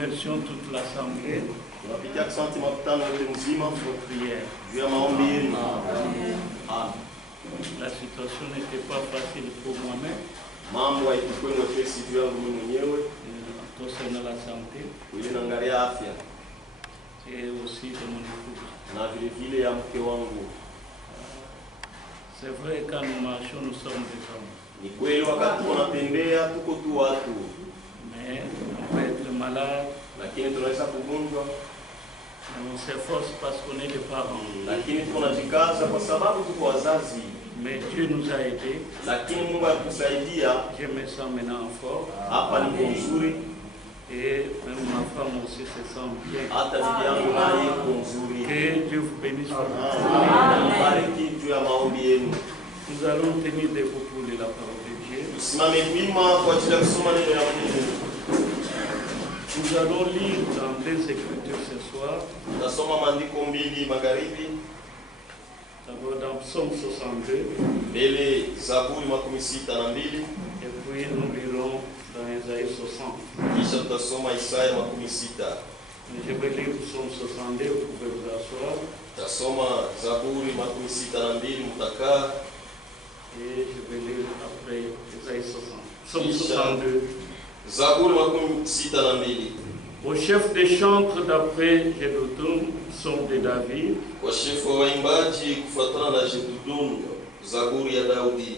remercions toute l'Assemblée Tunapitia asante makutano yote mzima pour prière. juu ya maombi yenu. La situation n'était pas facile pour moi-même Mambo haikuwa mwepesi juu yangu mimi mwenyewe concernant la santé ili naangalia afya et aussi de mon épouse. na vile vile ya mke wangu. C'est vrai, quand nous marchons, nous sommes des hommes. Ni kweli wakati tunatembea tuko tu watu, Mais on peut être malade, lakini tunaweza kugonjwa, mais on s'efforce parce qu'on est des parents. lakini tunajikaza kwa sababu tuko wazazi. Mais Dieu nous a aidés. Lakini Mungu alitusaidia. Je me sens maintenant en forme. Hapa niko nzuri. Et même ma femme aussi se sent bien. Hata bibi yangu naye iko nzuri. Que Dieu vous bénisse. Bariki juu ya maombi yenu. Nous allons tenir debout pour la parole de Dieu. Tusimame wima kwa ajili ya kusoma neno la Mungu. Nous allons lire dans deux écritures ce soir. Tutasoma maandiko mbili magharibi. D'abord dans Psaume 62. Mbele Zaburi 62. Et puis nous lirons dans Isaïe 60. Kisha tutasoma Isaya 60. Je vais lire Psaume 62, vous pouvez vous asseoir. Tutasoma Zaburi 62 mutakaa. Et je vais lire après Isaïe 60. Psaume 62. Zaburi 62. Au chef des chantres d'après Jeduthun, psaume de David. Kwa chef wa waimbaji kufuatana na Jeduthun, Zaburi ya Daudi.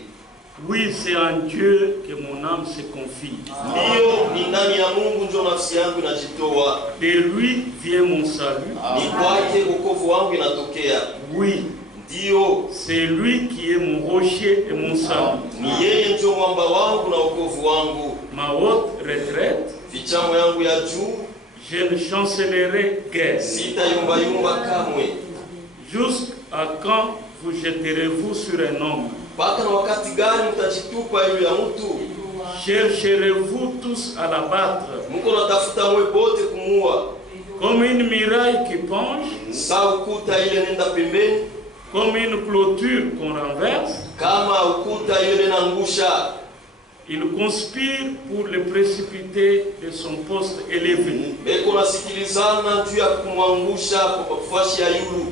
Oui, c'est en Dieu que mon âme se confie. Ndio, ni ndani ya Mungu ndio nafsi yangu inajitoa. De lui vient mon salut. Ni kwake wokovu wangu inatokea. Oui. Ndio, c'est lui qui est mon rocher et mon salut. Ni yeye ndio mwamba wangu na wokovu wangu. Ma haute retraite. Fichamo yangu ya juu. Je ne chancellerai guère. Sitayumba yumba kamwe. Jusqu'à quand vous jetterez-vous sur un homme? Mpaka na wakati gani mtajitupa yule ya mtu? Chercherez-vous tous à l'abattre? Mko natafuta mwe bote kumua. Comme une muraille qui penche. Sa ukuta ile nenda pembeni. Comme une clôture qu'on renverse. Kama ukuta ile nangusha. Il conspire pour le précipiter de son poste élevé. Beko nasikilizana juu ya kumwangusha kwa fashi ya yulu.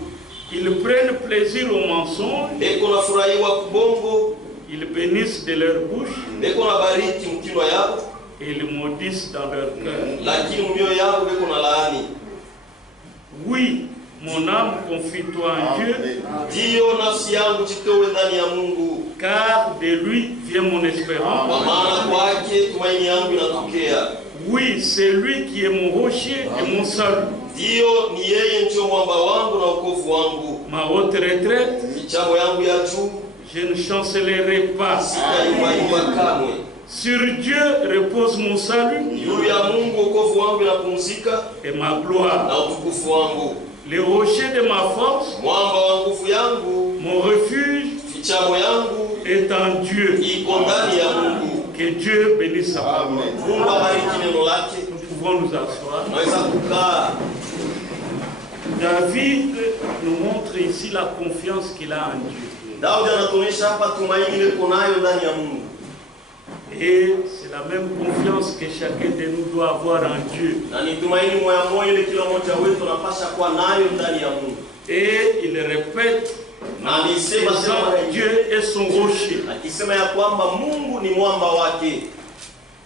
Ils prennent plaisir au mensonge. Beko nafurahiwa kubongo. Ils bénissent de leur bouche. Beko nabariki mkinwa yao. Et ils maudissent dans leur cœur. Lakini mioyo yao beko na laani. Oui, mon âme confie-toi en Dieu. Ndio nafsi yangu jitowe ndani ya Mungu. Car de lui vient mon espérance. Kwa maana kwake tumaini yangu inatokea. Oui, c'est lui qui est mon rocher et mon salut. Ndio, ni yeye ndio mwamba wangu na wokovu wangu. Ma haute retraite. Fichamo yangu ya juu. Je ne chancellerai pas. Sitayumba kamwe. Sur Dieu repose mon salut. Juu ya Mungu wokovu wangu inapumzika. Et ma gloire. Na utukufu wangu. Le rocher de ma force. Mwamba wa nguvu yangu. Mon refuge. Fichamo yangu. Est en Dieu. Iko ndani ya Mungu. Que Dieu bénisse sa parole. Mungu abariki neno lake. Nous pouvons nous asseoir. Naweza kukaa. David nous montre ici la confiance qu'il a en Dieu. Daudi anatuonyesha hapa tumaini liko nayo ndani ya Mungu. Et c'est la même confiance que chacun de nous doit avoir en Dieu. Na ni tumaini moja moja ile kila mmoja wetu anapaswa kuwa nayo ndani ya Mungu. Et il répète, Dieu est son rocher. Akisema ya kwamba Mungu ni mwamba wake.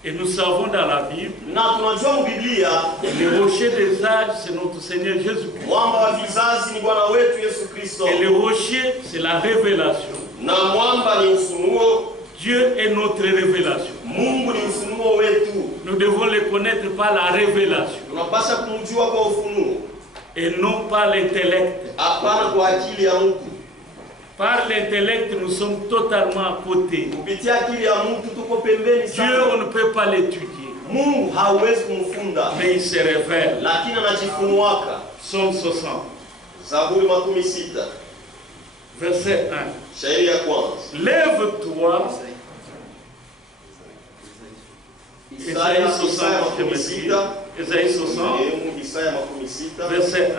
Et nous savons dans la Bible, na tunajua Biblia, le rocher des âges c'est notre Seigneur Jésus-Christ. Mwamba wa vizazi ni Bwana wetu Yesu Kristo. Et le rocher c'est la révélation. Na mwamba ni ufunuo. Dieu est notre révélation. Mungu ni ufunuo wetu. Nous devons le connaître par la révélation. Tunapaswa kumjua kwa ufunuo. Et non par l'intellect. Hapana kwa akili ya mtu. Par l'intellect, nous sommes totalement à côté. Dieu, on ne peut pas l'étudier. Mais il se révèle. Psaume 60. Verset 1. Lève-toi. Isaïe 60. Isaïe 60. Verset 1.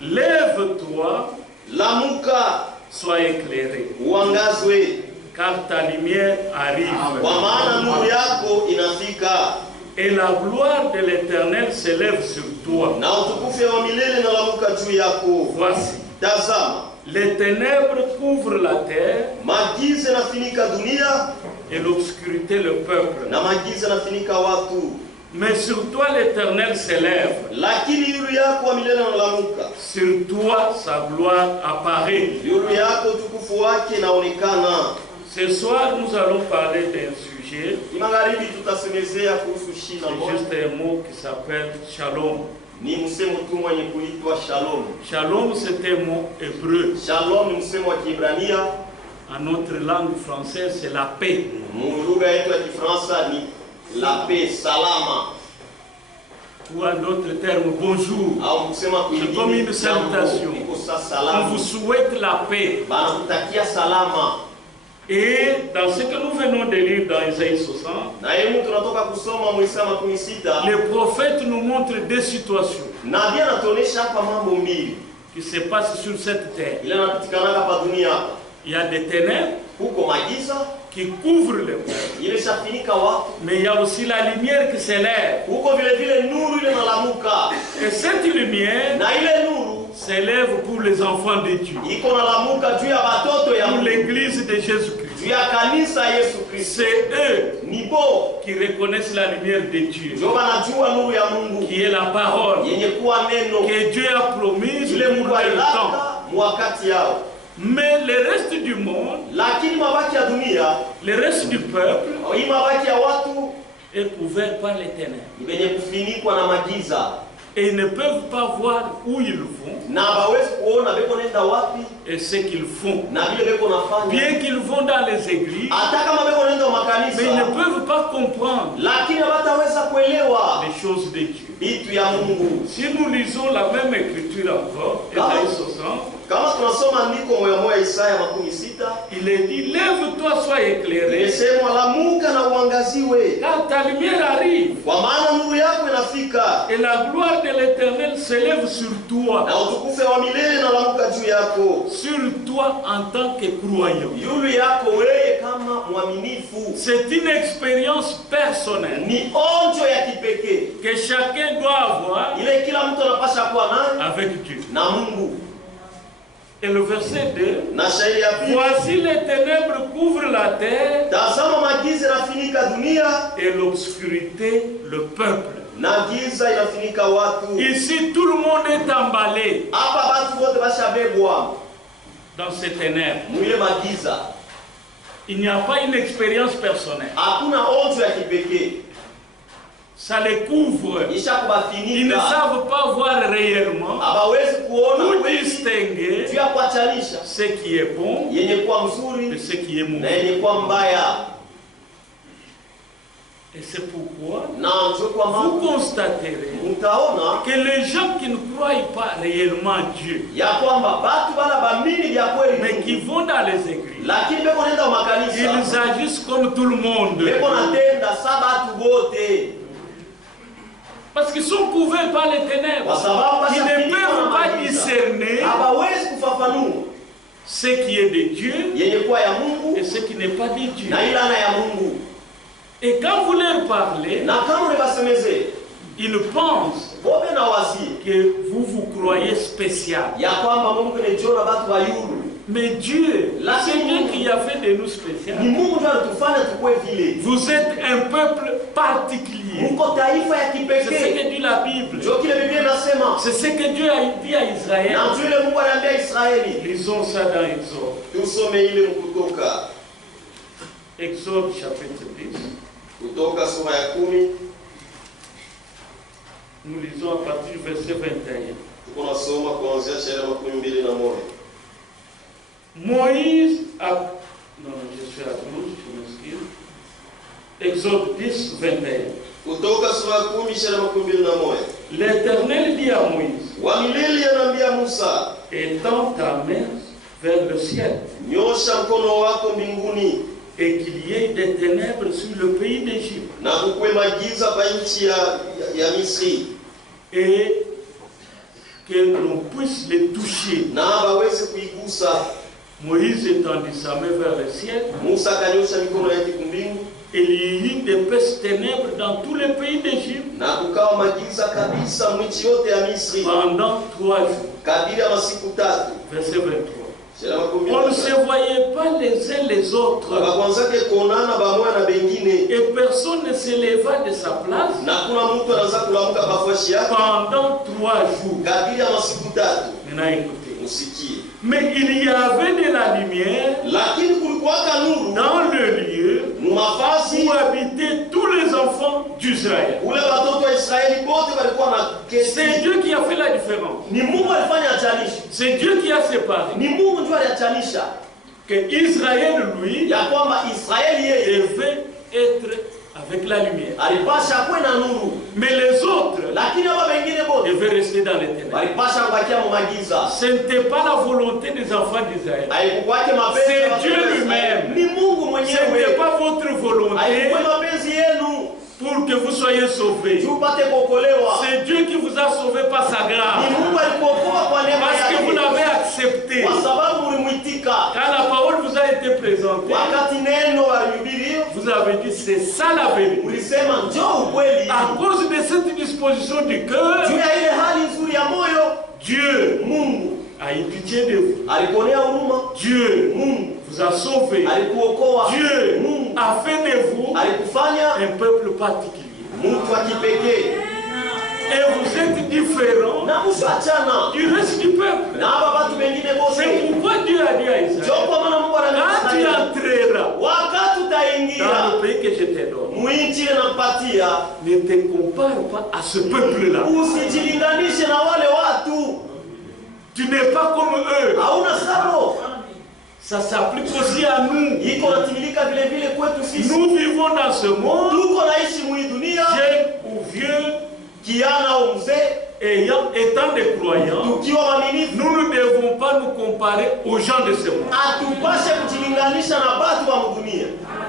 Lève-toi. Lamuka, sois éclairé. Uangazwe, car ta lumière arrive. Kwa maana nuru yako inafika. Et la gloire de l'Éternel s'élève sur toi. Na utukufu wa milele unalamuka juu yako. Voici. Tazama. Les ténèbres couvrent la terre. Magiza nafinika dunia. Et l'obscurité le peuple. Na magiza nafinika watu. Mais sur toi l'Éternel s'élève. Lakini yulu yako wa milele unalamuka. Sur toi sa gloire apparaît. Yulu yako utukufu wake naonekana. Ce soir nous allons parler d'un sujet. Magharibi tutasemezea kuhusu shina C'est moja. juste un mot qui s'appelle shalom. Ni msemo tu mwenye kuitwa shalom. Shalom c'est un mot hébreu. Shalom ni msemo wa Kiebrania. En notre langue française c'est la paix. Lugha yetu ya Kifaransa ni la paix, salama. Ou en d'autres termes, bonjour. C'est comme une salutation. On vous souhaite la paix. Et dans ce que nous venons de lire dans Isaïe 60, le prophète nous montre deux situations qui se passent sur cette terre. Il y a des ténèbres qui couvrent le peuple, mais il y a aussi la lumière qui s'élève. Et cette lumière s'élève pour les enfants de Dieu, pour l'église de Jésus-Christ. C'est eux qui reconnaissent la lumière de Dieu, qui est la parole que Dieu a promise pour le temps. Mais le reste du monde, le reste du peuple est couvert par les ténèbres. Et ils ne peuvent pas voir où ils vont et ce qu'ils font. Bien qu'ils vont dans les églises, mais ils ne peuvent pas comprendre les choses de Dieu. Si nous lisons la même écriture encore, Isaïe 60, il est dit, lève-toi, sois éclairé, car ta lumière arrive. Et la gloire de l'Éternel s'élève sur toi. Sur toi en tant que croyant. C'est une expérience personnelle que chacun doit avoir avec Dieu. Et le verset 2, voici les ténèbres couvrent la terre et l'obscurité le peuple. Ici tout le monde est emballé dans ces ténèbres. Il n'y a pas une expérience personnelle. Ça les couvre. Ils ne savent pas voir réellement ou distinguer ce qui est bon et ce qui est mauvais. Et c'est pourquoi vous constaterez que les gens qui ne croient pas réellement Dieu, mais qui vont dans les églises, ils agissent comme tout le monde. Parce qu'ils sont couverts par les ténèbres. Ils ne peuvent pas discerner ce qui est de Dieu et ce qui n'est pas de Dieu. Et quand vous leur parlez, ils pensent que vous croyez spécial. Mais Dieu, c'est Dieu qui a fait de nous spécial. Vous êtes un peuple particulier. C'est ce que dit la Bible. C'est ce que Dieu a dit à Israël. Lisons ça dans Exode. Exode chapitre 10. Nous lisons à partir du verset 21. Moïse a... Non, je suis à 12, je m'excuse. Exode 10, 21. L'Éternel dit à Moïse, étends ta main vers le ciel, et qu'il y ait des ténèbres sur le pays d'Égypte, et que l'on puisse les toucher. Moïse étendit sa main vers le ciel, il y a eu d'épaisses ténèbres dans tous les pays d'Égypte na kukawa magiza kabisa mwichi yote ya Misri pendant 3 jours. kadiri ya masiku 3. Verset 23. On ne se voyait pas les uns les autres. Bakwanzake kuonana bamoya na bengine Et personne ne se leva de sa place na kuna mtu anaanza kulamuka bafashi yake pendant 3 jours. kadiri ya masiku 3. Maintenant écoutez. Musikie. Mais il y avait de la lumière Lakini kulikuwaka nuru dans le lieu mumafasi où habitaient tous les enfants d'Israël. ule watoto wa Israeli bote walikuwa na C'est kesi. Dieu qui a fait la différence. Ni Mungu alifanya achanisha. C'est Dieu qui a séparé. Ni Mungu ndiye aliachanisha Que Israël, lui, ya kwamba Israeli yeye devait être avec la lumière. alipasha kuwe na nuru, Mais les autres lakini hapa wengine bote devaient rester dans les ténèbres. walipasha kubakia mu magiza. Ce n'était pas la volonté des enfants d'Israël. Haikukwake mapenzi ya C'est watoto Dieu wa Israeli. lui-même. Ni Mungu Ce mwenyewe. n'était pas votre volonté Haikuwa mapenzi yenu pour que vous soyez sauvés. tupate kuokolewa. C'est Dieu qui vous a sauvés par sa Ni grâce. Mungu alikuokoa kwa neema Parce que vous yake. l'avez accepté. Kwa sababu mlimwitika. Quand la parole vous a été présentée, Wakati neno walihubiriwa, vous avez dit c'est ça la vérité. mlisema njoo ukweli. À cause de cette disposition du cœur, Juu ya ile hali nzuri ya moyo, Dieu Mungu a eu pitié de vous. alikuonea huruma. Dieu Mungu vous a sauvé. alikuokoa. Dieu Mungu a fait de vous alikufanya un peuple particulier. mtu wa kipekee Et vous êtes différents na msiachana du reste du peuple. na hapa watu wengine C'est wote. pourquoi Dieu a dit à Israël, Njoo kwa maana Mungu quand tu ananiambia entreras wakati dans utaingia le pays que je te donne, mwinchi ile nampatia, ne te compare pas à ce peuple-là. usijilinganishe na wale watu. Tu n'es pas comme eux. Hauna sabo. Ça s'applique aussi à nous. Iko natimilika vile vile kwetu sisi. Nous vivons dans ce monde, Tuko naishi mwi dunia, jeune ou vieux, kiana au mzee, étant des croyants, tukiwa waaminifu, nous ne devons pas nous comparer aux gens de ce monde. atupashe kujilinganisha na watu wa dunia.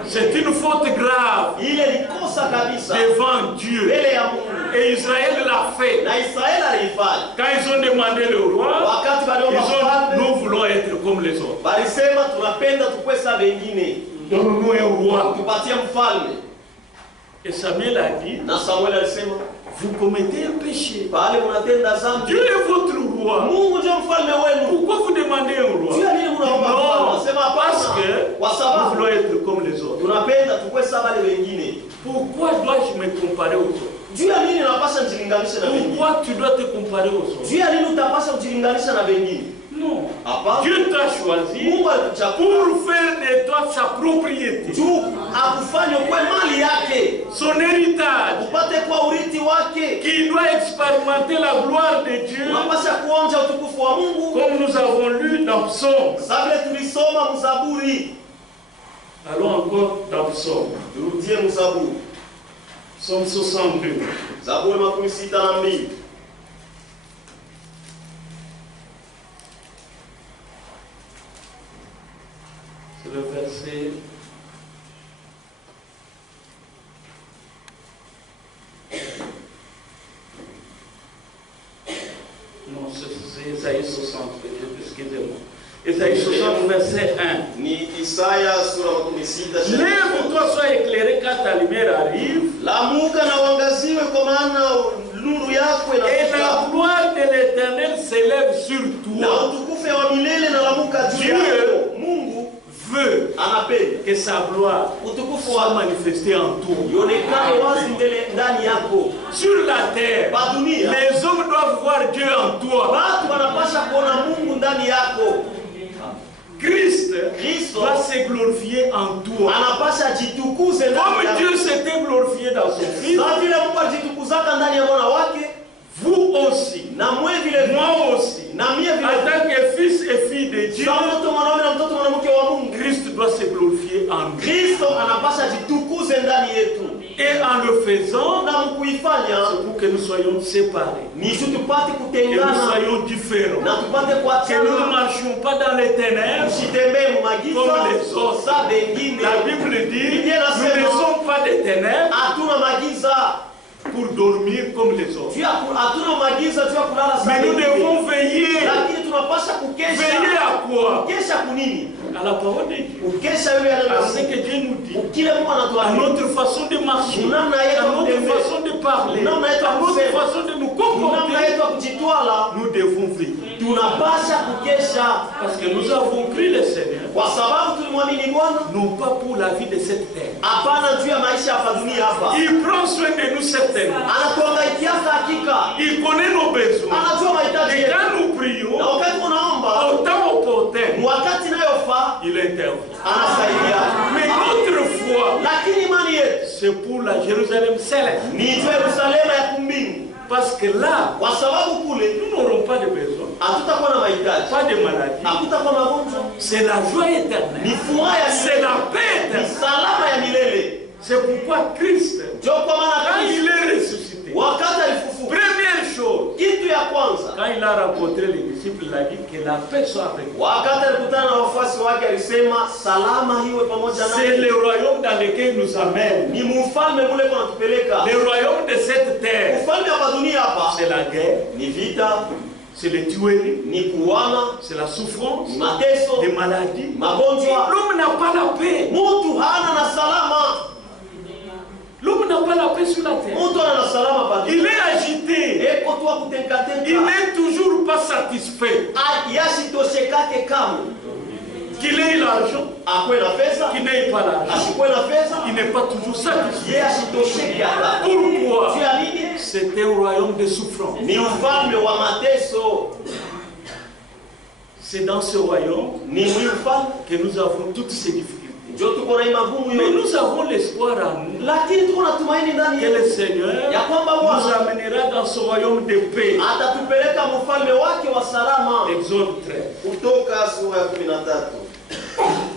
C'est une faute grave Ile ni kosa kabisa devant Dieu. mbele ya Mungu. Et Israël l'a fait. Na Israeli alifanya. Quand ils ont demandé le roi, Wakati bado ils ont mafalme nous voulons être comme les autres. walisema tunapenda tukwesa wengine, Donne-nous un roi. tupatie mfalme. Et Samuel a dit, Na Samuel alisema vous commettez un péché. pale mnatenda dhambi. Dieu est votre roi. Mungu ndio mfalme wenu. Pourquoi vous demandez un roi? Juu ya nini mnaomba mfalme? Non, Nasema parce hapana. que Kwa nous sababu voulons être comme les autres. tunapenda tukwesa wale wengine. Pourquoi dois-je me comparer aux autres? Juu ya nini unapasha kujilinganisha na wengine? Pourquoi tu dois te comparer aux autres? Juu ya nini utapasha kujilinganisha na wengine? Non. Hapana. Dieu t'a choisi Mungu alikuchagua pour faire de toi sa propriété, juu akufanye kwa mali yake, son héritage, upate kwa urithi wake. qui doit expérimenter la gloire de Dieu, Unapasha kuonja utukufu wa Mungu comme nous avons lu dans Psaume. sabile tulisoma Mzaburi. Allons encore dans Psaume. Turudie Mzaburi. Psaume 62. Zaburi 62. C'est le verset. Non, c'est Isaïe 60, excusez-moi. Isaïe 60, verset 1. Ni Isaya sura 66. Lève-toi, sois éclairé quand ta lumière arrive, Lamuka na uangaziwe kwa maana nuru yako et la inafika. gloire de l'Éternel s'élève sur Na toi. utukufu wa milele na lamuka juu Dieu yako. Mungu Veut anapenda que sa gloire utukufu soit wa manifestée en toi. ionekane wazi mbele ndani yako. Sur la terre, Ba dunia les hommes doivent voir Dieu en toi. watu wanapasha kuona Mungu ndani yako. Christ Kristo va se glorifier en toi. anapasha jitukuze ndani Comme yako. Dieu s'était glorifié dans son Fils, Kama vile Mungu alijitukuzaka ndani ya mwana wake, vous aussi, na mwe vile moi aussi, na mie en vile tant que fils et fille de Dieu, kama mtoto mwanaume na mtoto mwanamke wa Mungu. Christ doit se glorifier en nous. Kristo anapasha jitukuze ndani yetu, Et en le faisant, na mkuifanya c'est pour que nous soyons séparés, ni sisi tupate que nous kutengana soyons différents, na tupate que nous ne kuachana, marchions pas dans les ténèbres. usitembee mu Comme les magiza autres. sa bengine. La Bible dit, Bien la nous ne sema. sommes pas des ténèbres Hatuna magiza pour dormir comme les autres. hatuna magiza juu ya kulala sa Mais nous bengine, devons veiller. lakini tunapasha Veiller kukesha. à quoi? Kesha kunini? à la parole de Dieu, ukesha yule à ce que Dieu nous dit, kile Mungu à anatuambia, notre façon de marcher, namna à yetu notre kutembea, façon de parler, namna yetu à notre kusema, façon de nous namna comporter, yetu kujitwala, nous devons veiller. tunapasha kukesha, Parce que nous avons cru le Seigneur, kwa sababu tulimwamini Bwana, non pas pour la vie de cette terre. hapana juu ya maisha hapa dunia hapa. Il prend soin de nous certainement. Anatuangaikiaka hakika, Il connaît nos besoins. anajua mahitaji Et yetu, quand nous prions, na wakati unaomba, au temps opportun, wakati inayofaa il intervient. anasaidia. Mais notre foi, Lakini imani yetu c'est pour la Jérusalem céleste. ni Yerusalema ya kumbingu, Parce que là, kwa sababu kule nous n'aurons pas de besoin, hatutakuwa na mahitaji, pas de maladie. hakutakuwa magonjwa, C'est la joie ni éternelle. furaha ya C'est milele, la paix ni éternelle. salama ya milele. C'est pourquoi Christ, Ndio kwa maana quand Kristo il est ressuscité, wakati alifufuka, première chose, kitu ya kwanza, quand il a rencontré les disciples, il a dit que la paix soit avec vous. wakati alikutana na wafuasi wake alisema salama iwe pamoja C'est nasi. le royaume dans lequel nous amène. Ni mfalme mule kwa natupeleka. Le royaume de cette terre, Ufalme hapa dunia hapa c'est la guerre, ni vita, c'est les tueries, ni kuuana, c'est la souffrance, ni mateso, les maladies. magonjwa. L'homme n'a pas la paix. Mtu hana na salama. L'homme n'a pas la paix sur la terre. Mtu ana na salama hapa Il dunia. est agité. Eko tu akutenkatenka. Il n'est toujours pas satisfait. Yasitoshekake kamwe. Qu'il ait l'argent, Akwe na pesa, qu'il n'ait pas l'argent, ashikwe na pesa, il n'est pas toujours satisfait. yeye asitosheke hata. Pourquoi? Juu ya nini? C'est un royaume de souffrance. Ni ufalme wa mateso. C'est dans ce royaume Ni ufalme que nous avons toutes ces difficultés. ndio tuko na magumu Mais yote. nous avons l'espoir en nous Lakini tuko na tumaini ndani que yetu. le Seigneur Ya kwamba nous Bwana amènera dans ce royaume de paix. atatupeleka mfalme wake wa salama. Exode 13. Kutoka sura ya 13.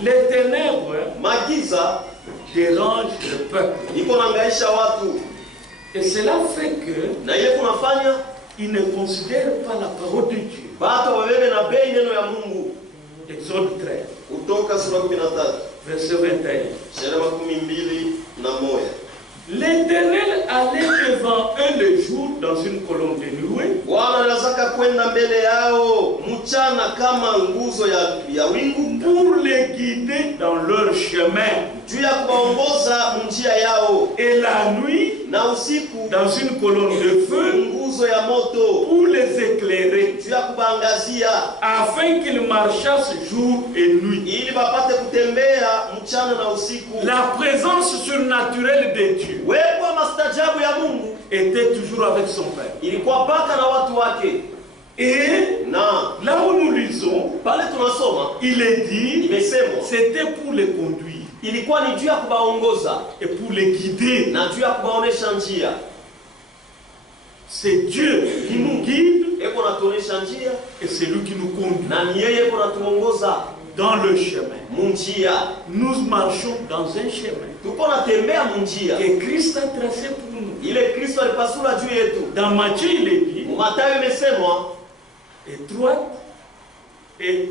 Les ténèbres Magiza dérangent le peuple. iko naangaisha watu, Et cela fait que na ile kunafanya ils ne considèrent pas la parole de Dieu. watu wabebe na bei neno ya Mungu. Exode 13, Kutoka sura ya 13 verset 21. shairi 21. L'Éternel allait devant eux le jour dans une colonne de nuée, Bwana anataka kwenda mbele yao mchana kama nguzo ya wingu, pour les guider dans leur chemin, juu ya kuwaongoza njia yao, et la nuit na usiku dans une colonne de feu nguzo ya moto, pour les éclairer, juu ya kubaangazia, afin qu'ils marchassent jour et nuit. ili bapate kutembea mchana na usiku. La présence surnaturelle de Dieu Wepo wa mastajabu ya Mungu était toujours avec son Père. ilikuwa paka na watu wake, Et na là où nous lisons, pale tunasoma il est dit, imesemwa c'était pour les conduire ilikuwa ni juu ya kubaongoza et pour les guider. na juu ya kubaonesha njia. C'est Dieu qui nous guide Eko natuonesha njia et c'est lui qui nous conduit na ni yeye eko natuongoza dans le chemin. munjia. Nous marchons dans un chemin Tuko natembea munjia que Christ a tracé pour nous. ile Kristo alipasula juu yetu. Dans Matthieu, il est dit, Mathayo imesemwa, étroite et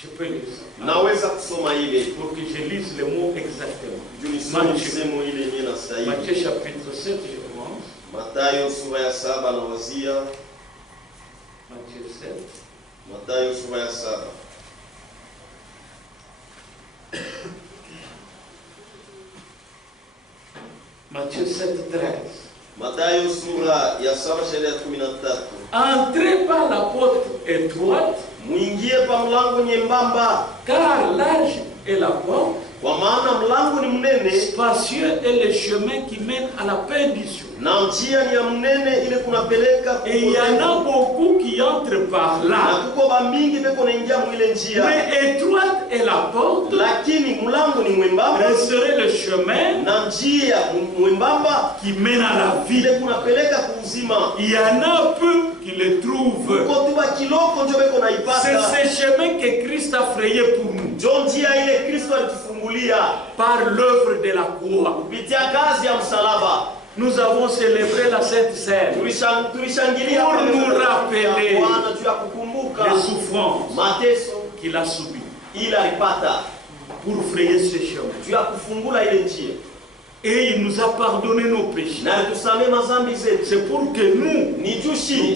je peux lire ça naweza kusoma ile pour que je lise le mot exactement. juu nisome Matthieu. semo ile yenyewe na stahili. Matthieu chapitre 7, je commence. Mathayo sura ya 7 na wazia. Matthieu 7. Mathayo sura ya 7. Matthieu 7, 13. Mathayo sura ya 7 shairi ya 13. Entrez par la porte étroite, Muingie pa mlango nyembamba, car large est la porte, kwa maana mlango ni mnene spacieux est le chemin qui mène à la perdition. na njia ni ya mnene ile kunapeleka Et il y en a beaucoup qui entrent par na là. kuko bamingi beko naingia mwile njia, Mais étroite est la porte, lakini mlango ni mwembamba resserrez le chemin na njia mwembamba qui mène à la vie. ile kunapeleka kuuzima. Il y en a peu qui le trouvent. Kuko tuba kiloko njo beko C'est naipata, ce chemin que Christ a frayé pour nous njo njia ile Kristo alitufungulia par l'œuvre de la croix. kupitia kazi ya msalaba. Nous avons célébré la Sainte Seine, Tulishangilia Pour pale nous kwa rappeler Bwana juu ya kukumbuka les souffrances mateso qu'il a subies ile alipata pour frayer ce chemin. juu ya kufungula ile njia. Et il nous a pardonné nos péchés. C'est pour que nous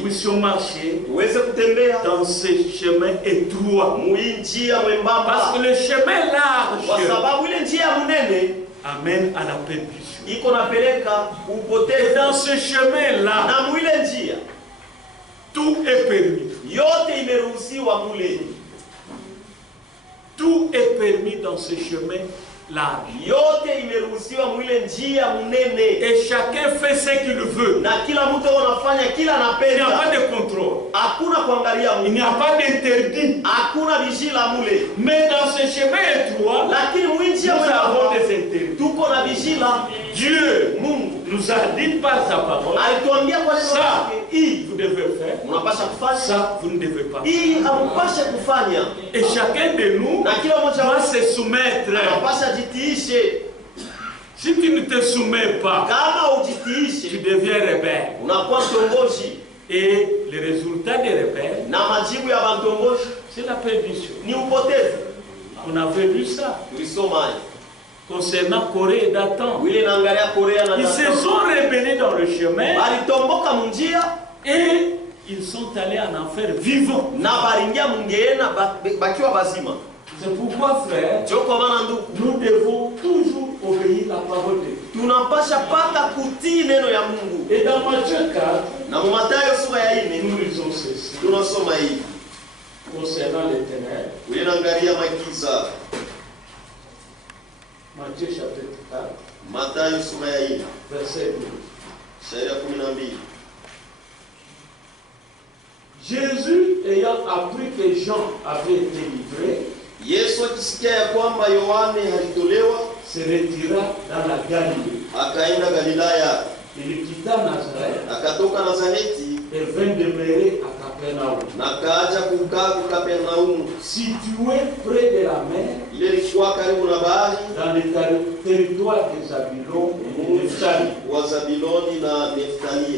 puissions marcher dans ce chemin étroit. Parce que le chemin large amène à la perdition. Et dans ce chemin-là, tout est permis. Tout est permis dans ce chemin large. Et chacun fait ce qu'il veut. Il n'y a pas de contrôle. Il n'y a pas d'interdit. Mais dans ce chemin étroit, nous avons des interdits. Dieu nous a dit par sa parole, ça, vous devez faire, ça, vous ne devez pas faire. Et chacun de nous doit se soumettre. Si tu ne te soumets pas, tu deviens rebelle. Et le résultat des rebelles, c'est la perdition. On avait vu ça concernant Corée et Dathan. Ils se sont rebellés dans le chemin et ils sont allés en enfer vivants. C'est pourquoi, frère, nous devons toujours obéir la parole de Dieu. Et dans Matthieu 4, nous lisons ceci concernant les ténèbres. Matthieu chapitre 4, verset 12. Jésus ayant appris que Jean avait été livré, se retira dans la Galilée. Il quitta Nazareth et vint demeurer à Capernaum, situé près de la mer, dans le territoire des Zabulon et de Neftali,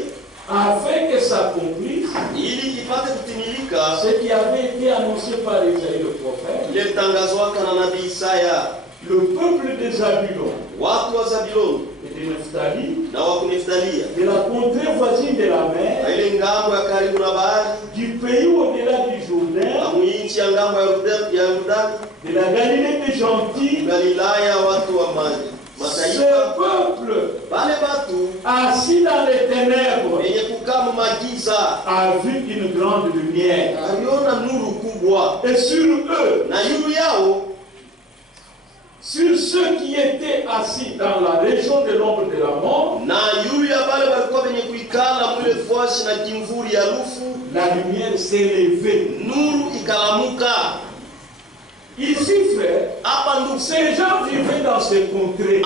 afin que s'accomplisse ce qui avait été annoncé par Isaïe le prophète. Le peuple des Zabulon et de Neftali, de la contrée voisine de la mer, du pays au-delà du Jourdain, de la Galilée des gentils, ce peuple assis dans les ténèbres a vu une grande lumière. Et sur eux, sur ceux qui étaient assis dans la région de l'ombre de la mort, la lumière s'est levée. Ici, frère, ces gens vivaient dans ces contrées.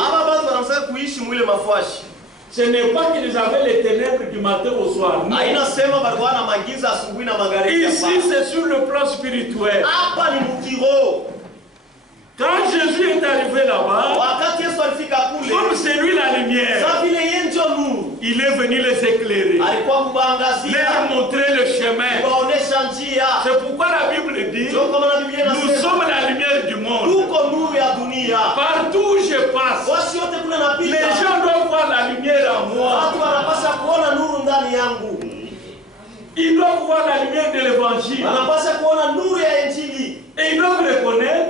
Ce n'est pas qu'ils avaient les ténèbres du matin au soir. Non. Ici, c'est sur le plan spirituel. Quand Jésus est arrivé là-bas, comme c'est lui la lumière, il est venu les éclairer, leur montrer le chemin. C'est pourquoi la Bible dit, nous sommes la lumière du monde. Partout où je passe, les gens doivent voir la lumière en moi. Ils doivent voir la lumière de l'évangile. Et ils doivent reconnaître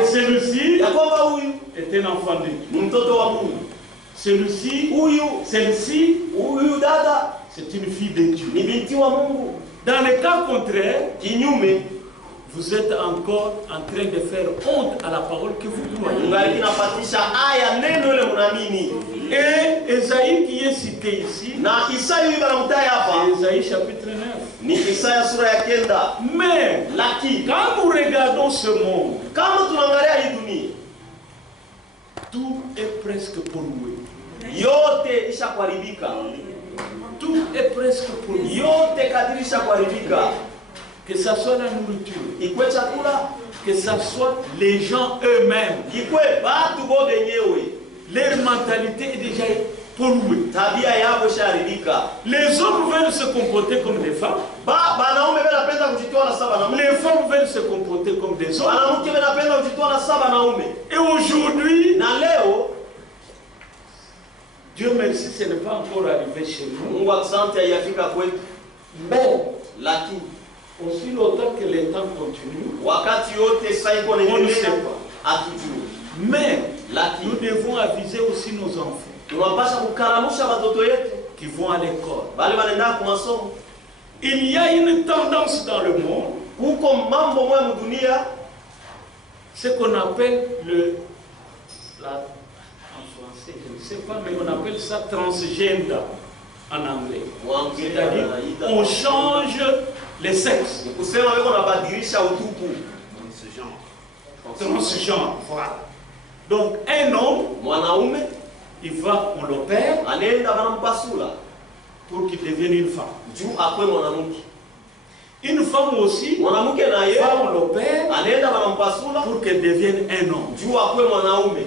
que celui-ci est un enfant de Dieu. Celui-ci, celle-ci, c'est une fille de Dieu. Dans le cas contraire, vous êtes encore en train de faire honte à la parole que vous croyez. Et Esaïe qui est cité ici, Esaïe chapitre 9. Mais quand nous regardons ce monde, tout est presque pollué. Tout est presque pollué. Que ce soit la nourriture, que ce soit les gens eux-mêmes, leur mentalité est déjà polluée. Les hommes veulent se comporter comme des femmes. Les femmes veulent se comporter comme des hommes. Et aujourd'hui, Dieu merci, ce n'est pas encore arrivé chez nous. Mungu asante haijafika kwetu. Mais, Lakini aussi longtemps que le temps continue, wakati yote sasa iko on ne sait naendelea pas. hatujui. Mais, Lakini nous devons aviser aussi nos enfants tunapaswa kukaramusha watoto yetu qui vont à l'école. bali wanaenda kwa masomo. Il y a une tendance dans le monde, Kuko mambo moya mdunia ce qu'on appelle en français, je ne sais pas, mais on appelle ça transgender en anglais. C'est-à-dire, on change les sexes. kusema weko nabadilisha utupu. Transgenre, voilà. Donc, un homme, Mwanaume il va, on l'opère anaenda banampasula pour qu'il devienne une femme. juu akwe mwanamke. Une femme aussi, Mwanamke naye on l'opère anaenda banampasula pour qu'elle devienne un homme. juu akwe mwanaume.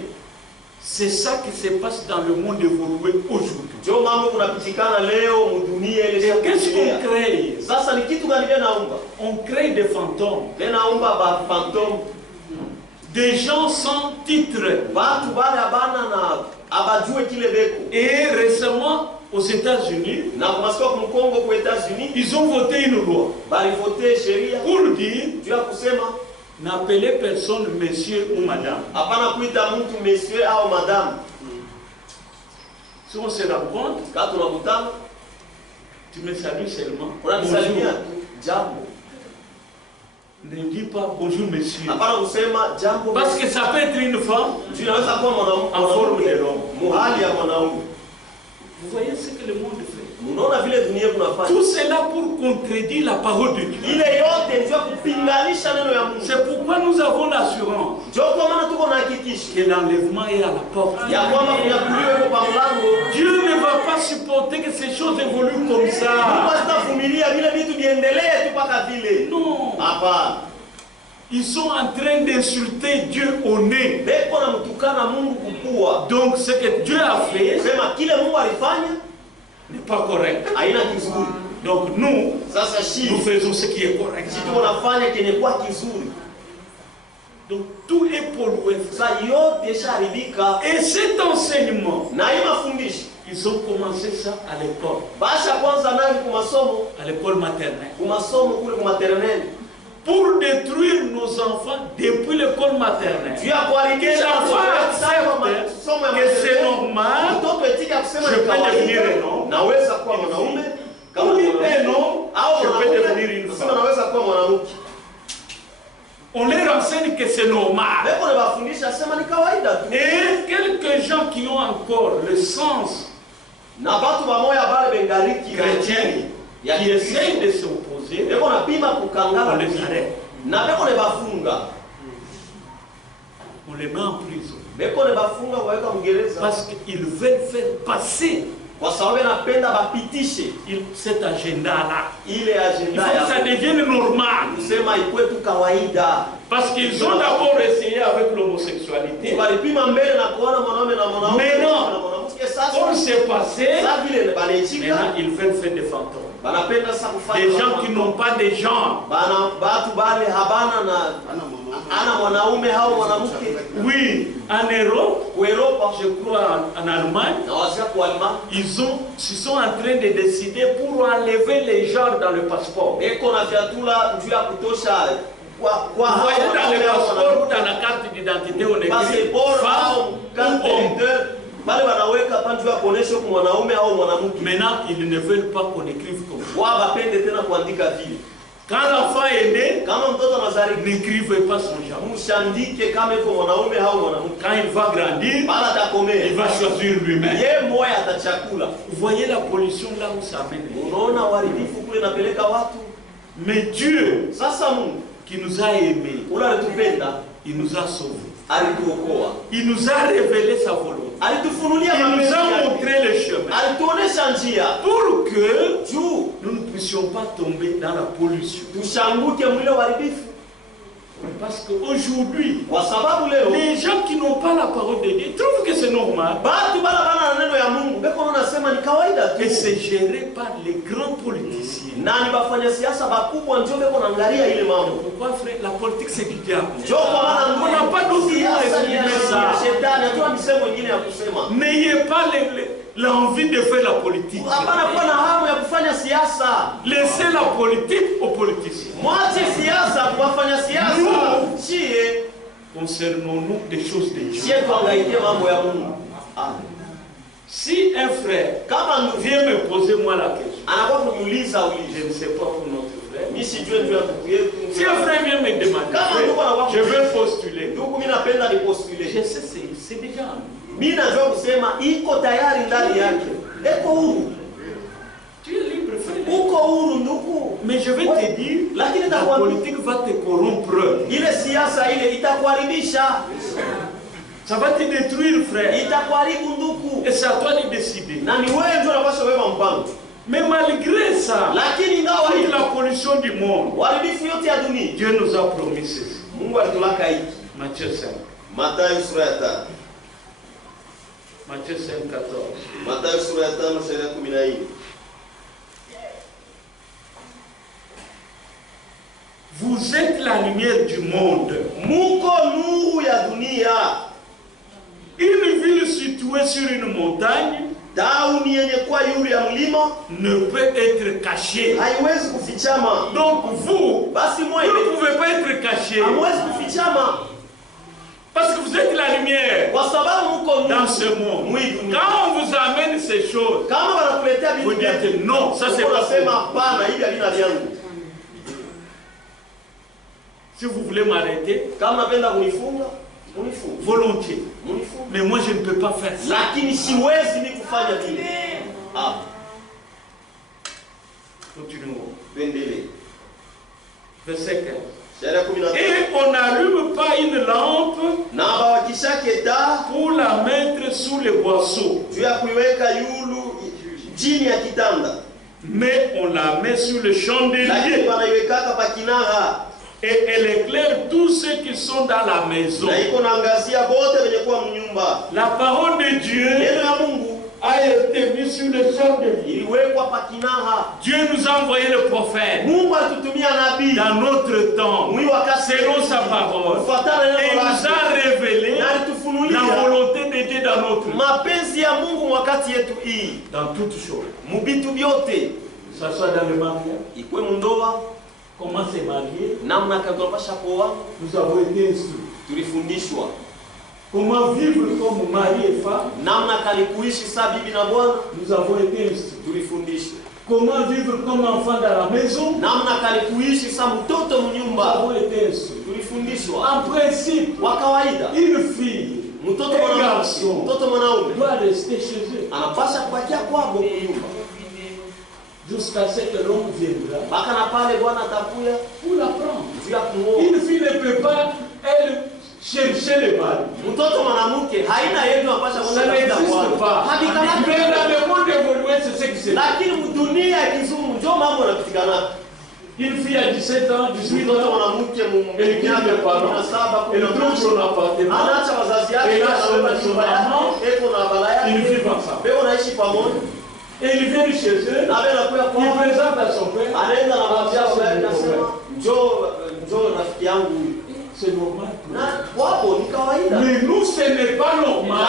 C'est ça qui se passe dans le monde évolué aujourd'hui. Ndio mambo kunapitikana leo mudunia ile. Et qu'est-ce qu'on crée? Sasa ni kitu gani vile naumba? On crée des fantômes, Vile naumba ba fantôme. des gens sans titre. Watu bale abana na abajue kile beko. Et récemment, aux États-Unis, Na kumasika ku Kongo ku États-Unis ils ont voté une loi bali vote sheria pour dire juu ya kusema n'appelez personne monsieur ou madame. hapana kuita mtu monsieur au madame. Si on se rencontre, Kama tunakutana tu me salues seulement. unanisalimia Bonjour. jambo. Ne dis pas bonjour monsieur. Hapana kusema jambo. Parce que ça peut être une femme juu inaweza kuwa en forme de l'homme. muhali ya mwanaume. Vous voyez ce que le monde fait. Unaona vile dunia kunafanya. Tout cela pour contredire la parole de Dieu. Ile yote ndio kupinganisha neno ya Mungu. C'est pourquoi nous avons l'assurance Ndio kwa maana tuko na hakikisho que l'enlèvement est à la porte. ya kwamba kunyakuliwa iko kwa mlango. Dieu ne va pas supporter que ces choses évoluent comme ça. Hatavumilia vile vitu viendelee tu mpaka vile. Non. Hapana. Ils sont en train d'insulter Dieu au nez. Beko na mtukana Mungu kukua. Donc ce que Dieu a fait Sema kile Mungu alifanya n'est pas correct. haina kizuri. Donc nous, Sasa nous shi faisons ce qui est correct. sisi tunafanya kenye kwa kizuri. Donc tout est pollué. Sasa yote isharibika Et cet enseignement, na hii mafundisho ils ont commencé ça à l'école, basha kwanza nayo kwa masomo, à l'école maternelle. kwa masomo kule kwa maternelle. Pour détruire nos enfants depuis l'école maternelle. Juu ya kuharibisha Chaque fois masomo ya que c'est maternelle. normal, Mtoto etika kusema je ni peux devenir kawaida. un homme. Naweza kuwa mwanaume kama Ou un mwanaume. homme, Au je peux devenir mwanaume une nasema femme. naweza kuwa mwanamke. On leur enseigne que c'est normal. Beko nabafundisha sema ni kawaida tu. Et quelques gens qui ont encore le sens Na watu bamoya bale bengariki chrétien, ya qui essayent de s'opposer, beko napima on kukangala les arrête. na beko nebafunga. On les met en prison. Beko nebafunga waweka mgereza Parce qu'ils veulent faire passer kwa sababu napenda bapitishe cet agenda-là. ile Il agenda faut que ça ya devienne normal. kusema ikwe tu kawaida. Parce qu'ils ont d'abord essayé avec l'homosexualité. Walipima mbele na kuona mwanaume na mwanamke Mais non. na mwanamke. Comme Sasa c'est passé, sasa vile banaichika maintenant ils veulent faire des fantômes. banapenda sasa kufanya Des gens qui n'ont pas de genre. bana batu bale habana na ana mwanaume au mwanamke. Oui, en Europe, Kwa Europa je crois en Allemagne, na wazia kwa Alma ils sont en train de décider pour enlever les genres dans le passeport. eko na viatula njuu ya kutosha kwa Vous voyez hao dans le wanaume au passeport ou mwanamke. dans la carte d'identité, on écrit Passport femme au carte ou homme. d'identité bale wanaweka pa njuu ya kuonesha kwa mwanaume au mwanamke. Maintenant, ils ne veulent pas qu'on écrive comme ça. Wao bapende tena kuandika vile. Quand l'enfant est né, Kama mtoto anazaliwa n'écrivez pas son genre. mshandike kama iko mwanaume au mwanamke. Quand il va grandir, Bala il takomea. va choisir lui-même. Ye moya atachakula. Vous voyez la pollution là où ça amène. Unaona uharibifu kule napeleka watu. Mais Dieu, Sasa Mungu qui nous a aimés, ule alitupenda, il nous a sauvés. alituokoa. Il nous a révélé sa volonté. Alitufunulia Il nous mapenzi a yake. montré le chemin. Alituonesha njia Pour que juu nous ne puissions pas tomber dans la pollution. tushanguke mwile uharibifu. Parce qu'aujourd'hui, Kwa sababu leo les gens qui n'ont pas la parole de Dieu trouvent que c'est normal. batu bala bana na neno ya Mungu beko nasema ni kawaida tu. Et c'est géré par les grands politiciens. Na ni bafanya siasa bakubwa ndio beko naangalia ile mambo. Pourquoi frère? La politique c'est du diable. Ndio kwa maana On n'a pas d'autre mot à siasa ni ya exprimer ça. shetani, hatuna misemo ingine ya kusema. N'ayez pas l'envie de faire la politique. Hapana kuwa na hamu ya kufanya siasa. Laissez la politique aux politiciens. Mwache siasa kuwafanya siasa. Chie concernons-nous des choses de Dieu. Chie tuangaikie mambo ya Mungu. Si un frère kama vient me poser moi la question, anakuwa kuniuliza je ne sais pas pour notre frère. Mimi sijui ndio ndugu yetu. Si un frère vient me demander, je vais postuler. Ndugu mimi napenda ni postuler. Je sais c'est déjà. Mimi najua kusema iko tayari ndani yake. Eko huru. Tu es libre frère. Uko huru ndugu. Mais je vais te dire, la politique va te corrompre. Ile siasa ile itakuharibisha. Ça va te détruire frère. Itakuharibu ndugu. Et c'est à toi de décider. Na ni wewe ndio unapaswa kubeba mpango. Mais malgré ça, lakini ingawa toute la pollution du monde, uharibifu yote ya dunia, Dieu nous a promis ceci. Mungu alitulaka hiki. Matthieu 5. Mathayo sura ya 5. Matthieu 5:14. Mathayo sura ya 5 mstari wa 14. Vous êtes la lumière du monde. Muko nuru ya dunia. Une ville située sur une montagne ne peut être cachée. Donc vous, ne pouvez pas être caché. Parce que vous êtes la lumière dans ce monde. Quand on vous amène ces choses, vous dites non, ça c'est pas si vous voulez m'arrêter, volontiers. Mais moi je ne peux pas faire ça. Continuons. Verset 15. Et on n'allume pas une lampe pour la mettre sous les boisseaux, mais on la met sur le chandelier. Et elle éclaire tous ceux qui sont dans la maison. La parole de Dieu a été mise sur le chandelier. Dieu nous a envoyé le prophète dans notre temps, selon sa parole. Et il nous a révélé la volonté de Dieu dans notre vie. Dans toutes choses. Ça soit dans le mariage. Comment se marier? Nous avons été instruits. Comment vivre comme mari et femme? Nous avons été instruits. Comment vivre comme enfant dans la maison? Nous avons été instruits. En principe, une fille, un garçon doit rester chez eux jusqu'à ce que l'homme viendra pour la prendre. Une fille ne peut pas, elle, chercher le mari. Ça n'existe pas. Mais dans le monde évolué, c'est ce qui se passe. Une fille à 17 ans, 18 ans, elle quitte les parents, elle trouve son appartement, elle a son maman, ils vivent ensemble. Et il vient chez eux, il présente à son père, c'est normal. Mais nous, ce n'est pas normal.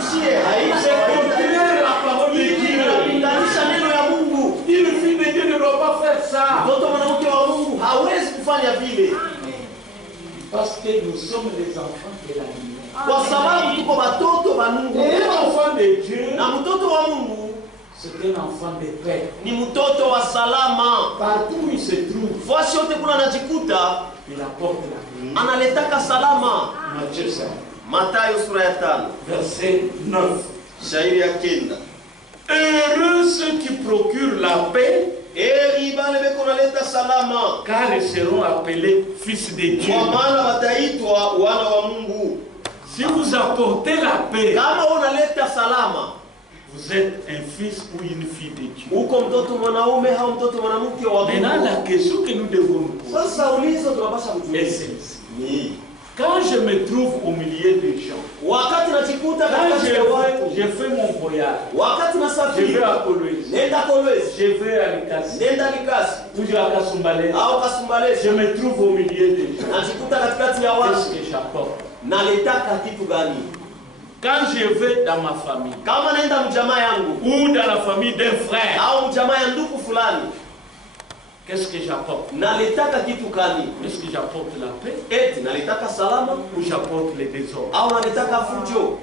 C'est contraire à la parole de Dieu. Une fille de Dieu ne doit pas faire ça. Parce que nous sommes les enfants de la lumière. Et un enfant de Dieu, c'est un enfant de paix. Partout où il se trouve, il apporte la paix. Matthieu 5. Verset 9. Heureux ceux qui procurent la paix, car ils seront appelés fils de Dieu. Si vous apportez la paix, vous êtes un fils ou une fille de Dieu. Maintenant, la question que nous devons nous poser est celle-ci. Quand je me trouve au milieu des gens, quand je fais mon voyage, je vais à Kolwezi, je vais à Likasi, toujours à Kasumbalezi, je me trouve au milieu des gens. Qu'est-ce que j'apporte? Quand je vais dans ma famille, kama naenda mjamaa yangu, ou dans la famille d'un frère, au mjamaa ya ndugu fulani, qu'est-ce que j'apporte? nalitaka kitu gani? Est-ce que j'apporte la paix? Eti nalitaka salama Ou j'apporte les désordres? au nalitaka fujo?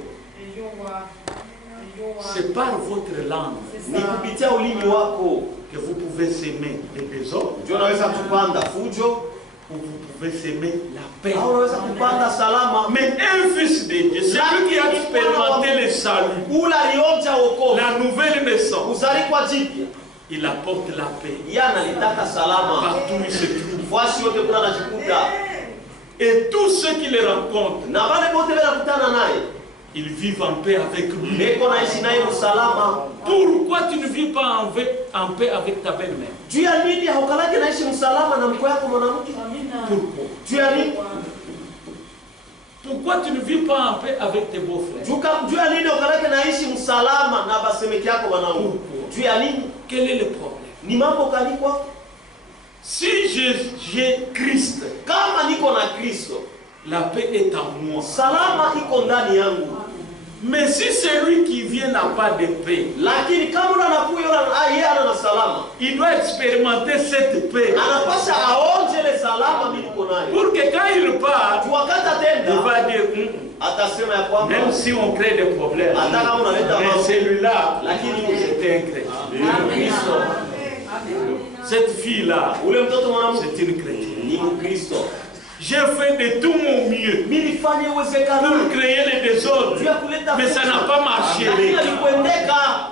C'est par votre langue Ni kupitia ulimi wako que vous pouvez s'aimer les désordres, ndio unaweza kupanda fujo ou vous pouvez s'aimer la paix. au unaweza kupanda salama. Mais un fils de Dieu, celui qui a expérimenté le salut, Ula alionja wokovu, la nouvelle naissance, kuzaliwa jipya, il apporte la paix. yeye analitaka salama Partout où il se trouve. fasi yote kuna anajikuta, Et tous ceux qui le rencontrent, na wale wote wanakutana naye ils vivent en paix avec lui. beko naishi naye usalama. Pourquoi tu ne vis pas en paix avec ta belle-mère? Juu ya nini haukalaki naishi msalama na mko yako mwanamke? Pourquoi? Juu ya nini? Pourquoi tu ne vis pas en paix avec tes beaux-frères? Juu ya nini haukalaki naishi msalama na basemeki yako wanaume? Juu ya nini? Quel est le problème? Ni mambo gani kwako? Si j'ai Christ, Kama niko na Kristo, la paix est en moi. salama iko ndani yangu. Mais si celui qui vient n'a pas de paix, Lakini kama unakuja yeye ana salama, il doit expérimenter cette paix. anapasha aonje ile salama mimi niko nayo. Pour que quand il part, Wakati il atenda va dire, atasema ya kwamba même si on crée des problèmes, hata kama unaleta mais mambo, celui-là, lakini c'était un chrétien. Kristo, Cette fille-là, ule mtoto mwanamke c'est une chrétienne. ni Mkristo. J'ai fait de tout mon mieux Mimi nifanye uwezekano pour créer les désordres, juu ya kuleta mais ça n'a pas marché. lakini alikuendeka.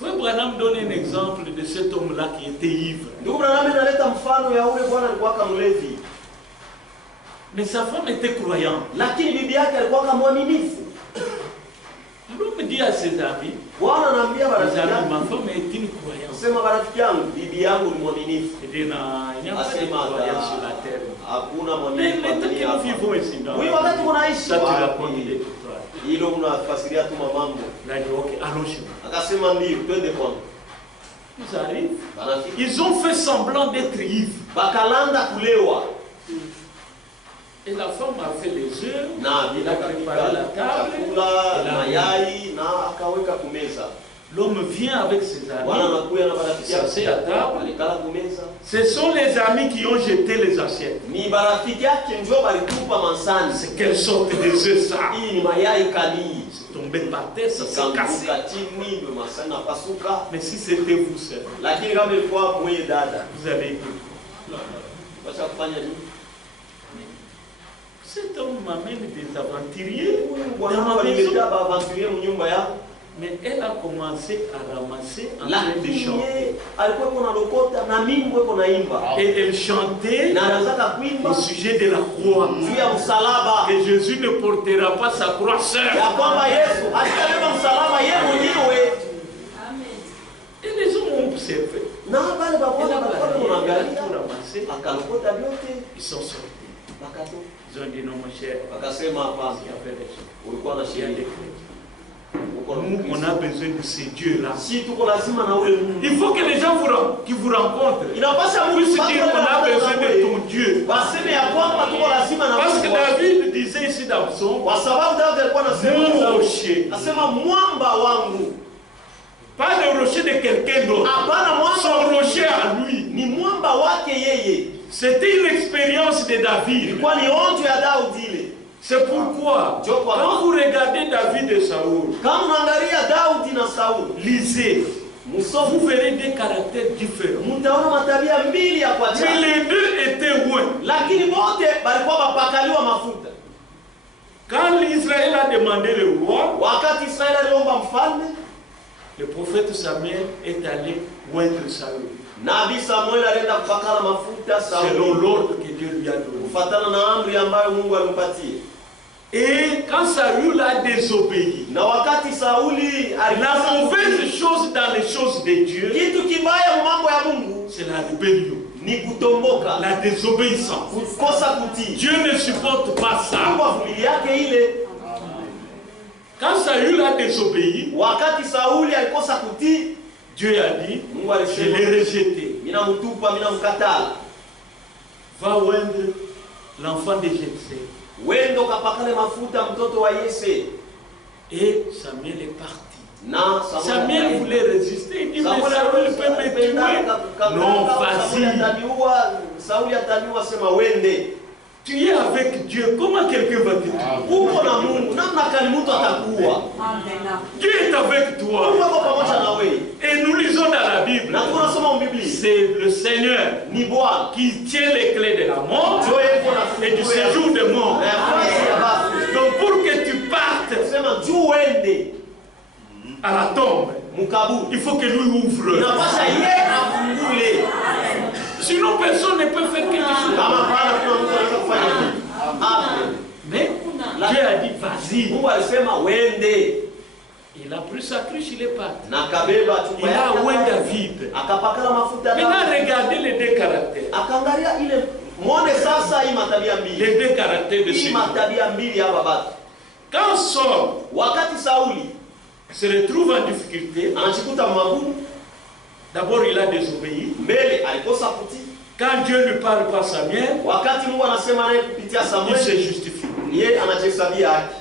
Frère Branham donne un exemple de cet homme-là qui était ivre. Ndugu Branham analeta mfano ya ule bwana alikuwa mlevi, Mais sa femme était croyante. lakini bibi yake alikuwa mwaminifu. Alors on me dit à ses amis, Bwana anaambia mes barafiki amis, yangu, ma femme est une croyante. sema barafiki yangu, bibi yangu ni mwaminifu. Il dit, non, il n'y a pas de croyance sur la terre. Hakuna Mais mwaminifu le temps que nous hapa. vivons ici, non. Huyu wakati unaishi Ça tu wapi? racontes des histoires. Hilo unafasiria tu mambo. Il a dit, ok, allons chez moi. Akasema ndio, twende kwangu. Ils arrivent. Barafiki Ils ont fait semblant d'être ivres. bakalanda kulewa Et la femme a fait les œufs. na Il a préparé la table. chakula, Et la- mayai na akaweka kumeza. L'homme vient avec ses Bwana amis. anakuja na barafiki S'assied à yake, table. alikala kumeza. Ce sont les amis qui ont jeté les assiettes. Ni barafiki yake ndio balitupa mansani. C'est quelle sorte de œufs ça? Hii ni mayai kanii. C'est tombé par terre, ça s'est cassé. Kanguka chini, ndio masani napasuka. Mais si c'était vous seul, Lakini kama ilikuwa mwenye dada, vous avez été. wacha kufanya nini? Cet homme m'amène des aventuriers Huyu dans bwana ma maison. aliletea baavanturier mnyumba yao. Mais elle a commencé à ramasser en train de Lakini chanter. yeye alikuwa yuko na lokota na mimi niko naimba. Et elle chantait Na anaanza kuimba au sujet de la croix. juu ya msalaba. Que Jésus ne portera pas sa croix seul. Ya kwamba Yesu atabeba msalaba yeye mwenyewe. Et les hommes ont observé. Na wale Elle babona a walikuwa tout wanaangalia. ramassé. Akalokota vyote. Ils sont sortis. Wakatoka. Ils ont dit non, mon cher, Wakasema hapana. il y avait raison. Ulikuwa na Il y a des sheria. chrétiens. Uko na Nous, on Mkristo. a besoin de ces dieux-là. Si tuko lazima na ule Mungu. Il faut que les gens qui vous rencontrent Inapasha Mungu puissent dire on a besoin de ton Dieu. waseme ya kwamba tuko lazima na Parce que Mungu. David disait ici dans le psaume, Kwa sababu Daudi alikuwa anasema mon rocher. nasema mwamba wangu. Pas le rocher de quelqu'un d'autre. Hapana Son mwamba rocher à lui. ni mwamba wake yeye. C'était une expérience de David. Ilikuwa ni onjo ya Daudi ile. C'est pourquoi, quand vous regardez David et Saoul, Kama unaangalia Daudi na Sauli, lisez, msofu vous verrez des caractères différents. mtaona matabia mbili ya Mais kuachana. les deux étaient loin. Lakini wote walikuwa wapakaliwa mafuta. Quand Israël a demandé le roi, Wakati Israeli aliomba mfalme, le prophète Samuel est allé oindre Saül, Nabii Samuel alienda kupakala mafuta selon Sauli l'ordre que Dieu lui a donné. kufuatana na amri ambayo Mungu alimpatia. Et quand Saül a désobéi, Na wakati Sauli la alifanya mauvaise chose dans les choses de Dieu, kitu kibaya mu mambo ya Mungu c'est la rébellion, ni kutomboka, la désobéissance. kukosa kutii. Dieu ne supporte pas ça. Mungu avumilie yake ile. Quand Saül a désobéi, Wakati Sauli alikosa kutii, Dieu a dit, Mungu je l'ai alisema rejeté. minamtupa, minamkatala. Va oindre l'enfant de Jessé. Wendo kapakale mafuta mtoto wa Yese. Et Samuel est parti. Na Samuel voulait résister. Il dit, mais Samuel peut me tuer. Non, vas-y. Sauli ataniua, sema wende. Tu es avec Dieu. Comment quelqu'un va te tuer? Uko na Mungu. Namna kani mtu atakuwa? Dieu est avec toi. Mungu ako pamoja na wewe. Et nous lisons dans la Bible. Na tunasoma en Biblia. C'est le Seigneur Ni Bwana qui tient les clés de la mort et du séjour séjour de mort. Donc pour que tu partes sema juu wende à la tombe, mukaburi. il faut que lui ouvre. Inapasha yeye afungule. Sinon personne ne peut faire quelque chose. Kama pana kuna mtu anaweza kufanya kitu. Amen. Mais Dieu a dit vas-y. Mungu alisema wende. Il a pris sa cruche, il est parti. Na kabeba chupa Il a yake. oint David. Akapakala mafuta. Maintenant regardez les deux caractères. Akaangalia ile muone sasa hii matabia mbili. Les deux caractères de Hii celui. matabia mbili hapa batu. Quand Saul Wakati Sauli se retrouve en difficulté, anachikuta magumu, d'abord il a désobéi. mbele alikosa kutii. Quand Dieu lui parle par Samuel, Wakati Mungu anasema naye kupitia il Samuel, se justifie. yeye anajihesabia haki.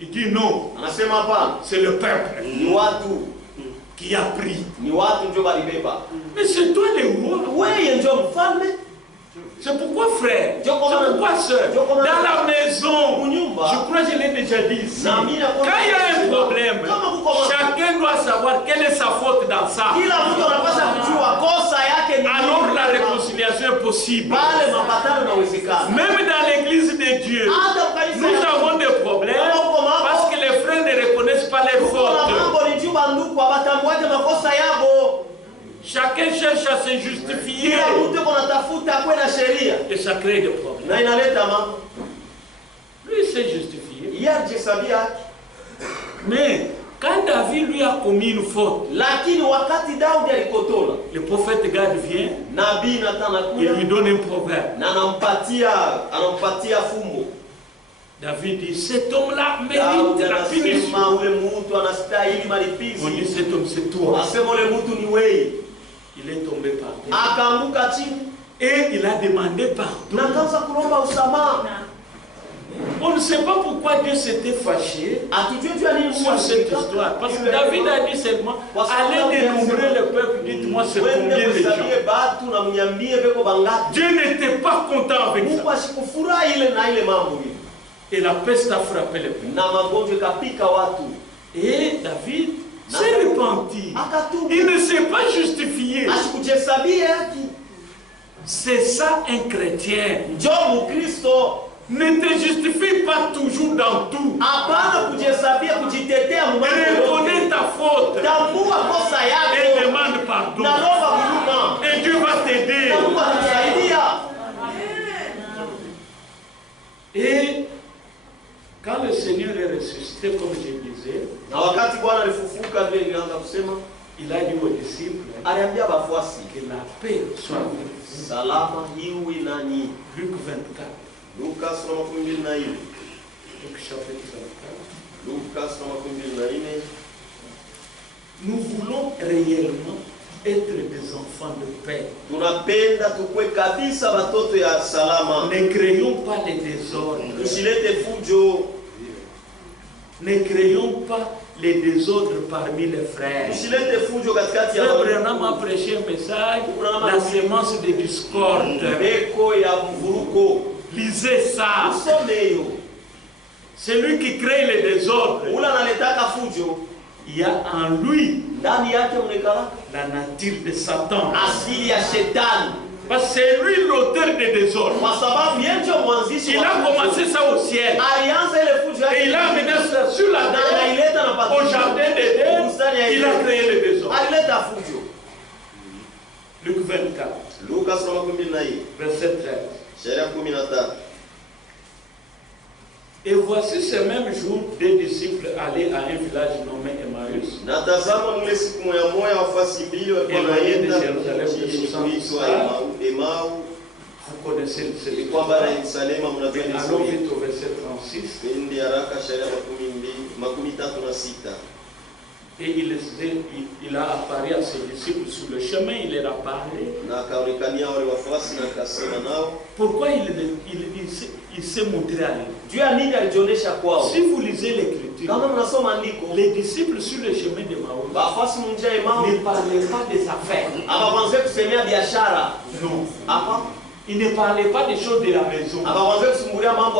Il dit non, Anasema hapana, c'est le peuple ni watu, qui a pris. ni watu ndio walibeba. Mais c'est toi le roi. Wewe ndio mfalme. C'est pourquoi frère, c'est pourquoi soeur, dans la maison, je crois que je l'ai déjà dit ici, quand il y a un problème, chacun doit savoir quelle est sa faute dans ça. Kila mtu anapaswa kujua kosa yake ni Alors la réconciliation est possible. pale mapatano yanawezekana. Même dans l'église de Dieu, nous avons des problèmes parce que les frères ne reconnaissent pas les Kuna fautes. mambo ni juu banduku hawatambuaje makosa yabo. Chacun cherche à se justifier Kila mtu yuko anatafuta kwe na sheria et ça crée des problèmes. na inaleta mambo. Lui il s'est justifié. Yeye ajihesabia haki. Mais quand David lui a commis une faute, Lakini wakati Daudi alikotola, le prophète Gad vient nabii Nathan et anakuja lui donne un proverbe. na anampatia fumbo. David dit, cet homme-là Daudi mérite la punition. anasema ule mtu anastahili On dit, malipizi. cet homme c'est toi. Asema ule mtu ni wewe. Il est tombé par terre. Akaanguka chini Et il a demandé pardon. na akaanza kulomba usamaha. On ne sait pas pourquoi Dieu s'était fâché Atujue tu nini sur cette histoire. Parce que David a dit seulement, allez dénombrer le peuple, dites-moi c'est combien de gens. batu na mnyambie beko bangapi. Dieu n'était pas content avec Mungu ça. asikufurahi ile na ile mambo hiyo. Et la peste a frappé le peuple. Na magonjwa kapika watu. Et David s'est repenti. Akatubu. Il ne s'est pas justifié. Asikujihesabia haki. C'est ça un chrétien. Njoo Mkristo. Ne te justifie pas toujours dans tout. Hapana kujihesabia kujitetea mambo Reconnais yote. ta faute Tambua kosa et yako. demande pardon. Na lomba huruma. Et Dieu va t'aider. Na Mungu atakusaidia. Et quand le Seigneur est ressuscité, comme je disais, Na wakati Bwana alifufuka vile nilianza kusema, il a dit aux disciples aliambia wafuasi, que la paix soit avec vous. salama iwe nanyi. Luc 24. Luka sura 24. Luc chapitre 24. Luka sura 24. Nous voulons réellement être des enfants de paix. Tunapenda tukue kabisa watoto ya salama. Ne créons pas les désordres. Tusilete fujo. Ne créons pas les désordres parmi les frères. Tusilete fujo katikati ya Frère watu. Branham a prêché un message, la sémence de discorde. Beko ya mvuruko. Lisez ça. Usome hiyo. Celui qui crée les désordres, Ula analetaka fujo. il y a en lui Ndani yake mnekala la nature de Satan. asili ya shetani. Parce que c'est lui l'auteur des désordres. Kwa sababu yeye ndio mwanzishi Il wa a fujo. commencé ça au ciel. Alianza ile fujo Et yake. il a amené ça sur la Na terre. anaileta na Au patisha. jardin d'Éden, Bustani ya il a Edeni. créé les désordres. Alileta fujo. Luc 24, Luka sura 24. verset 13. Sheria 13. Et voici ce même jour, des disciples allaient à un village nommé Emmaüs. Na tazama mle siku moja moja wafasi mbili walikuwa wanaenda mjini kuitwa Emau. Vous connaissez ce Ilikuwa bara ya Yerusalemu, mnajua ni Allons historia. vite au verset 36. Twende haraka, Sheria 36. Et il a apparu à ses disciples sur le chemin, il leur a parlé. Pourquoi il s'est montré à lui? Si vous lisez l'Écriture, les disciples sur le chemin de Maouz ne parlaient pas des affaires. Non. Ils ne parlaient pas des choses de la maison.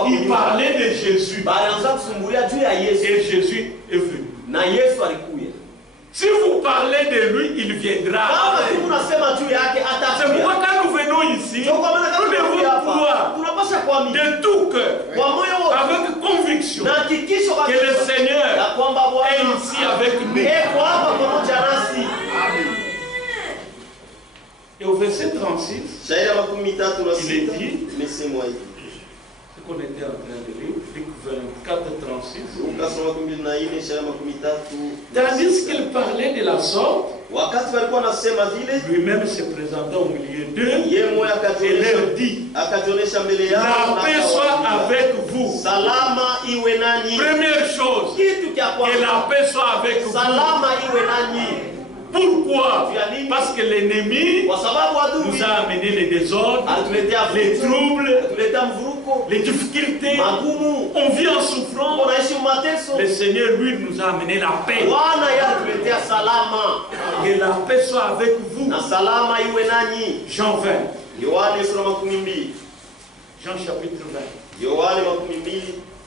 Ils parlaient de Jésus. Et Jésus est venu. Si vous parlez de lui, il viendra. C'est pourquoi quand nous venons ici, nous devons croire de tout cœur, avec conviction, que le Seigneur est ici avec nous. Et au verset 36, il est dit, ce qu'on était en train de lire, Luc 24, 36. Tandis qu'il parlait de la sorte, lui-même se présentant au milieu d'eux, et leur dit, la paix soit avec vous. Première chose, que la paix soit avec vous. Pourquoi? Parce que l'ennemi nous a amené les désordres, les troubles, les difficultés. On vit en souffrance. Le Seigneur, lui, nous a amené la paix. Que la paix soit avec vous. Jean 20. Jean chapitre 20.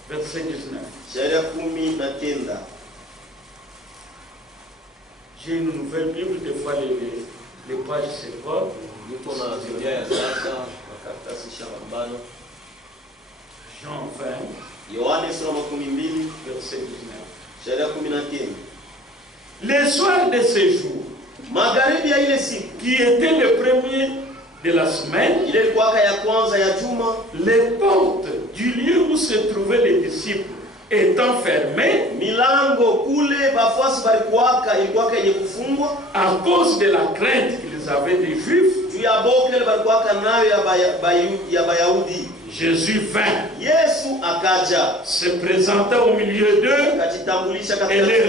Verset 19. J'ai une nouvelle Bible, des fois les pages s'écorchent. Jean 20, verset 19. Le soir de ce jour, qui était le premier de la semaine, les portes du lieu où se trouvaient les disciples étant fermé, à cause de la crainte qu'ils avaient des Juifs, Jésus vint, se présenta au milieu d'eux et leur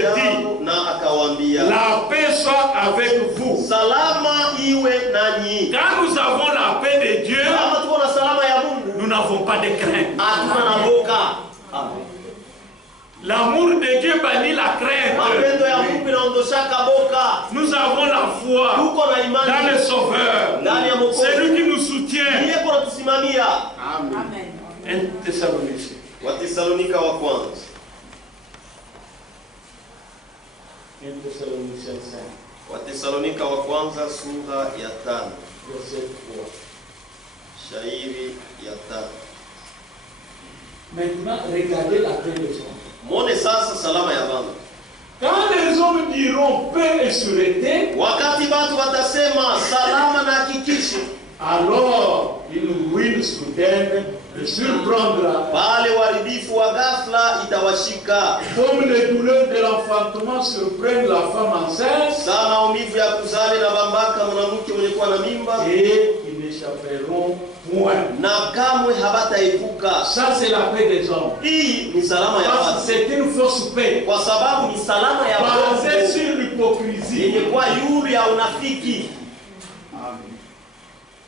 dit, la paix soit avec vous. Quand nous avons la paix de Dieu, nous n'avons pas de crainte. L'amour de Dieu bannit la crainte. Nous avons la foi dans le Sauveur. C'est lui qui nous soutient. Amen. 1 Thessaloniciens. Wathesalonika wa kwanza sura ya 5 verset 3. Shairi ya 5. Maintenant, regardez la paix des hommes. Mwone sasa salama ya banda. Quand les hommes diront paix et sûreté, wakati watu watasema salama na hakikisho, alors une ruine soudaine le surprendra. Pale uharibifu wa ghafla itawashika. Comme les douleurs de l'enfantement surprennent la femme enceinte, sana maumivu ya kuzali na bambaka mwanamke mwenye kuwa na mimba, et ils n'échapperont point. Na kamwe habataepuka. Ça c'est la paix des hommes. Hii ni salama ya watu. C'est une fausse paix. Kwa sababu ni salama ya watu. Basée sur l'hypocrisie. Yenye kwa yulu ya unafiki. Amen.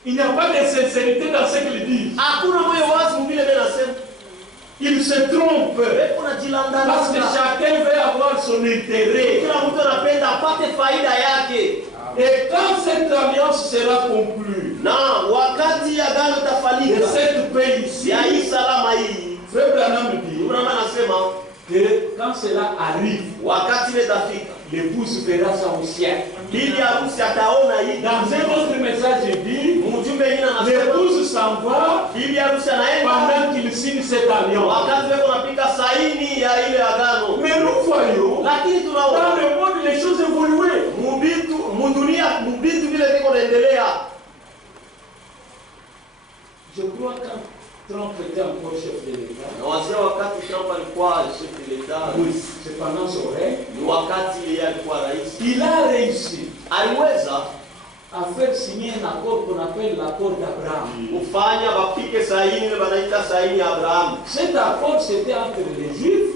Il n'y a pas de sincérité dans ce qu'ils disent. Ils se trompent. Parce que chacun veut avoir son intérêt. Et quand cette alliance sera conclue, et cette paix ici, Frère Branham dit que quand cela arrive, l'épouse verra ça au ciel. Dans un autre message, il dit, l'épouse s'en va pendant qu'il signe cette alliance. Mais nous voyons dans le monde les choses évoluer. Je crois que Trump était encore chef de l'État. Oui, c'est pendant son règne. Il a réussi à faire signer un accord qu'on appelle l'accord d'Abraham. Cet accord c'était entre les Juifs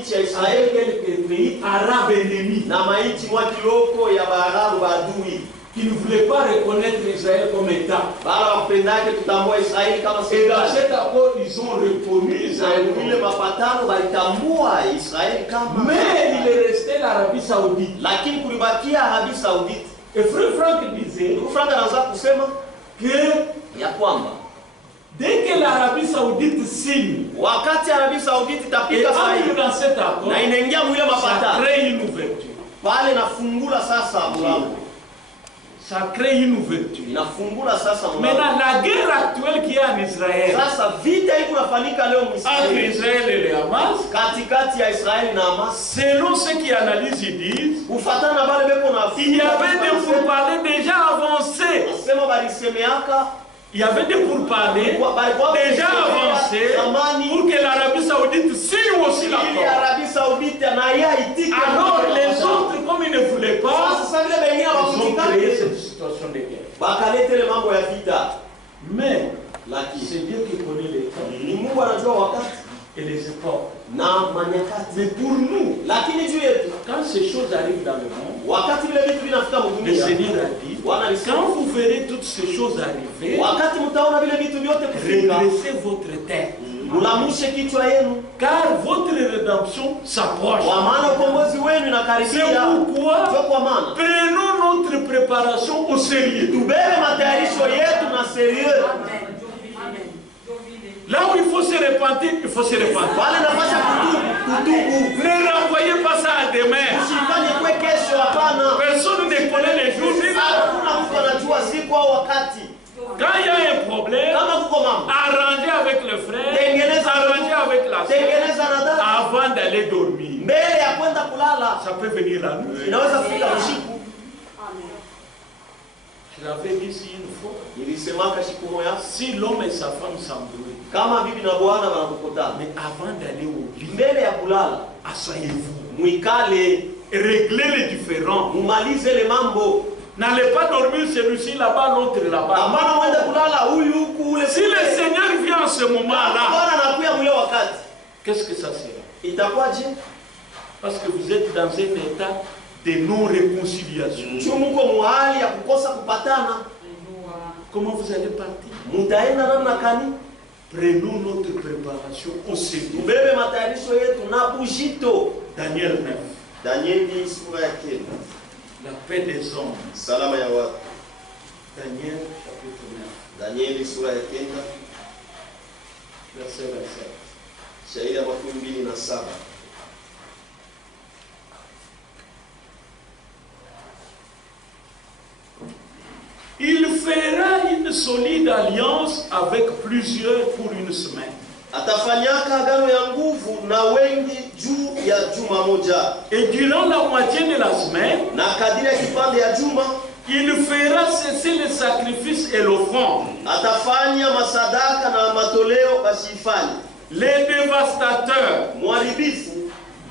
nchi ya Israeli quelques pays arabes ennemis na maiti mwa kiloko ya Baarabu badui qui ne voulaient pas reconnaître Israël comme État. bala wapendake tutambua Israeli kama Et dans serikali. cet accord, ils ont reconnu Israël. Ile mapatano balitambua Israeli kama, Mais il est resté l'Arabie Saoudite. lakini kulibakia Arabie Saoudite. Et Frère Franck disait Frank anaanza kusema que ya kwamba dès que l'Arabie Saoudite signe wakati Arabie Saoudite et itapika entre sahihi dans cet accord, na inaingia mwile ça mapatano crée une ouverture. pale, nafungula sasa mlango, Ça crée une ouverture. inafungula sasa mlango. Maintenant, la guerre actuelle qui est en Israël, Sasa vita hii kunafanyika leo entre Mwisraeli, Israël et le Hamas, katikati ya Israeli na Hamas, selon ceux qui analysent, ils disent kufatana na bale beko na il y avait des pourparlers déjà avancés. sema balisemeaka Il y avait des pourparlers déjà avancés pour que l'Arabie Saoudite signe aussi ili l'accord. Arabie Saoudite na yeye aitike. Alors les autres, comme ils ne voulaient pas, sasa vile wengine ils ont créé hawakutikake cette situation de guerre. bakalete ile mambo ya vita, Mais lakini c'est Dieu qui connaît les temps ni Mungu anajua wakati et les époques. na manyakati. Mais pour nous, Lakini juu yetu quand ces choses arrivent dans le monde, wakati vile vitu vinafika le mdunia, Seigneur a dit, Bwana alisema quand vous verrez toutes ces choses arriver, wakati mtaona vile vitu vyote kufika, redressez votre tête, mulamushe kichwa yenu, car votre rédemption s'approche. kwa maana ukombozi wenu C'est inakaribia. pourquoi Ndio kwa maana prenons notre préparation au sérieux. tubebe matayarisho yetu na serieux. Là où il faut se repentir, il faut se repentir. Wale nafasha kutubu. Ne renvoyez pas ça à demain. Usifanye kwe kesho, hapana. Personne ne connaît les jours. Hakuna mtu anajua siku au wakati. Quand il y a un problème, Kama kuko mambo, arrangez avec le frère, arrangez avec la soeur, tengeneza na dada avant d'aller dormir. mbele ya kwenda kulala. Ça peut venir la nuit. Inaweza kufika usiku. Je l'avais dit ici une fois. Nilisemaka siku moja, Si l'homme et sa femme s'embrouillent, kama bibi na bwana wanakukutana, mais avant d'aller au lit, mbele ya kulala asseyez-vous. mwikale, Réglez les différends. mumalize le mambo. N'allez pas dormir celui-ci là-bas, l'autre là-bas. Hapana mwende kulala huyu huku ule Si le Seigneur vient en ce moment-là, Bwana anakuya mwile wakati, qu'est-ce que ça sera? itakuwaje? Parce que vous êtes dans un état de non-réconciliation. Juu muko muhali ya kukosa kupatana, Comment vous allez partir? mutaenda namna kani? Prenons notre préparation au sérieux. Tubebe matayarisho yetu na bujito. Daniel 9. Danieli sura ya 9. La paix des hommes. Salama ya watu. Daniel chapitre 9. Danieli sura ya 9, Verset 27. shairi ya 27. Il fera une solide alliance avec plusieurs pour une semaine. Atafanyaka agano ya nguvu na wengi juu ya juma moja, Et durant la moitié de la semaine, na kadiri ya kipande ya juma il fera cesser les sacrifices et l'offrande. atafanya masadaka na matoleo basifanye. Les dévastateurs Mharibifu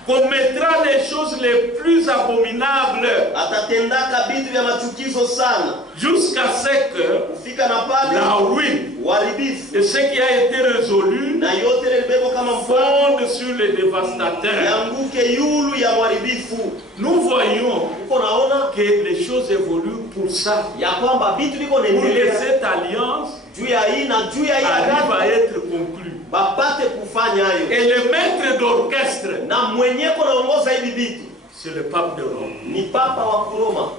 commettra les choses les plus abominables atatendaka vitu vya machukizo sana, jusqu'à ce que kufika na pale la ruine uharibifu de ce qui a été résolu na yote libebo kama mfano fonde sur les dévastateurs. yanguke yulu ya mharibifu. Nous voyons Uko naona que les choses évoluent pour ça, ya kwamba vitu viko pour que naendelea cette alliance juu ya hii na juu ya hii arrive à agano être conclue. bapate kufanya hayo, Et le maître d'orchestre, na mwenyeko naongoza hivi vitu c'est le pape de Rome. ni papa wa Kuroma,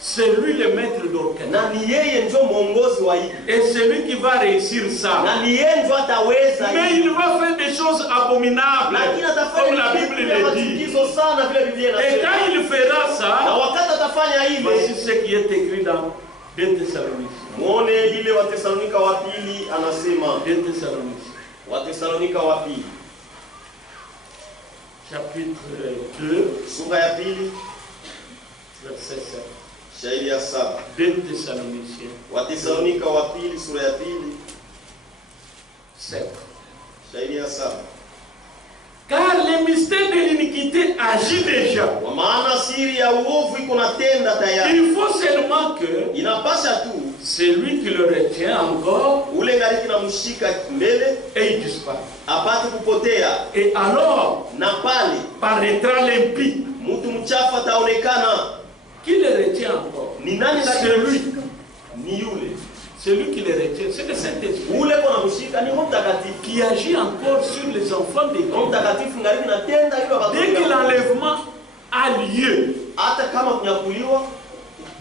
C'est lui le maître d'orchestre. na ni yeye ndio mwongozi wa hivi, Et c'est lui qui va réussir ça. na ni yeye ndio ataweza Mais hivi. il va faire des choses abominables, Lakini comme atafanya la vitu Bible vya le dit. machukizo sana vile Biblia Et inasema, quand il fera na ça, wakati atafanya voici hivi, ce qui est écrit dans 2 Thessaloniciens. muone ile Watesalonika wa pili anasema, 2 Thessaloniciens, Watesalonika wa pili chapitre 2, sura ya pili verset 7. shairi ya 7. 2 Thessaloniciens, Watesalonika wa pili sura ya pili 7. shairi ya 7. Car le mystère de l'iniquité agit déjà. Kwa maana siri ya uovu iko natenda tayari, Il faut seulement que inapasha tu celui qui le retient encore, ule ngaliki na mshika mbele, et il disparaît. apate kupotea. Et alors, Na pale paraîtra l'impie. mtu mchafu ataonekana. Qui le retient encore? Ni nani Celui. Ni yule. Celui qui le retient, c'est le Saint-Esprit. Ule kwa mshika ni Roho Mtakatifu. Qui agit encore sur les enfants de Roho Dieu. Mtakatifu ngaliki natenda hilo wakati. Dès que l'enlèvement a lieu, hata kama kunyakuliwa,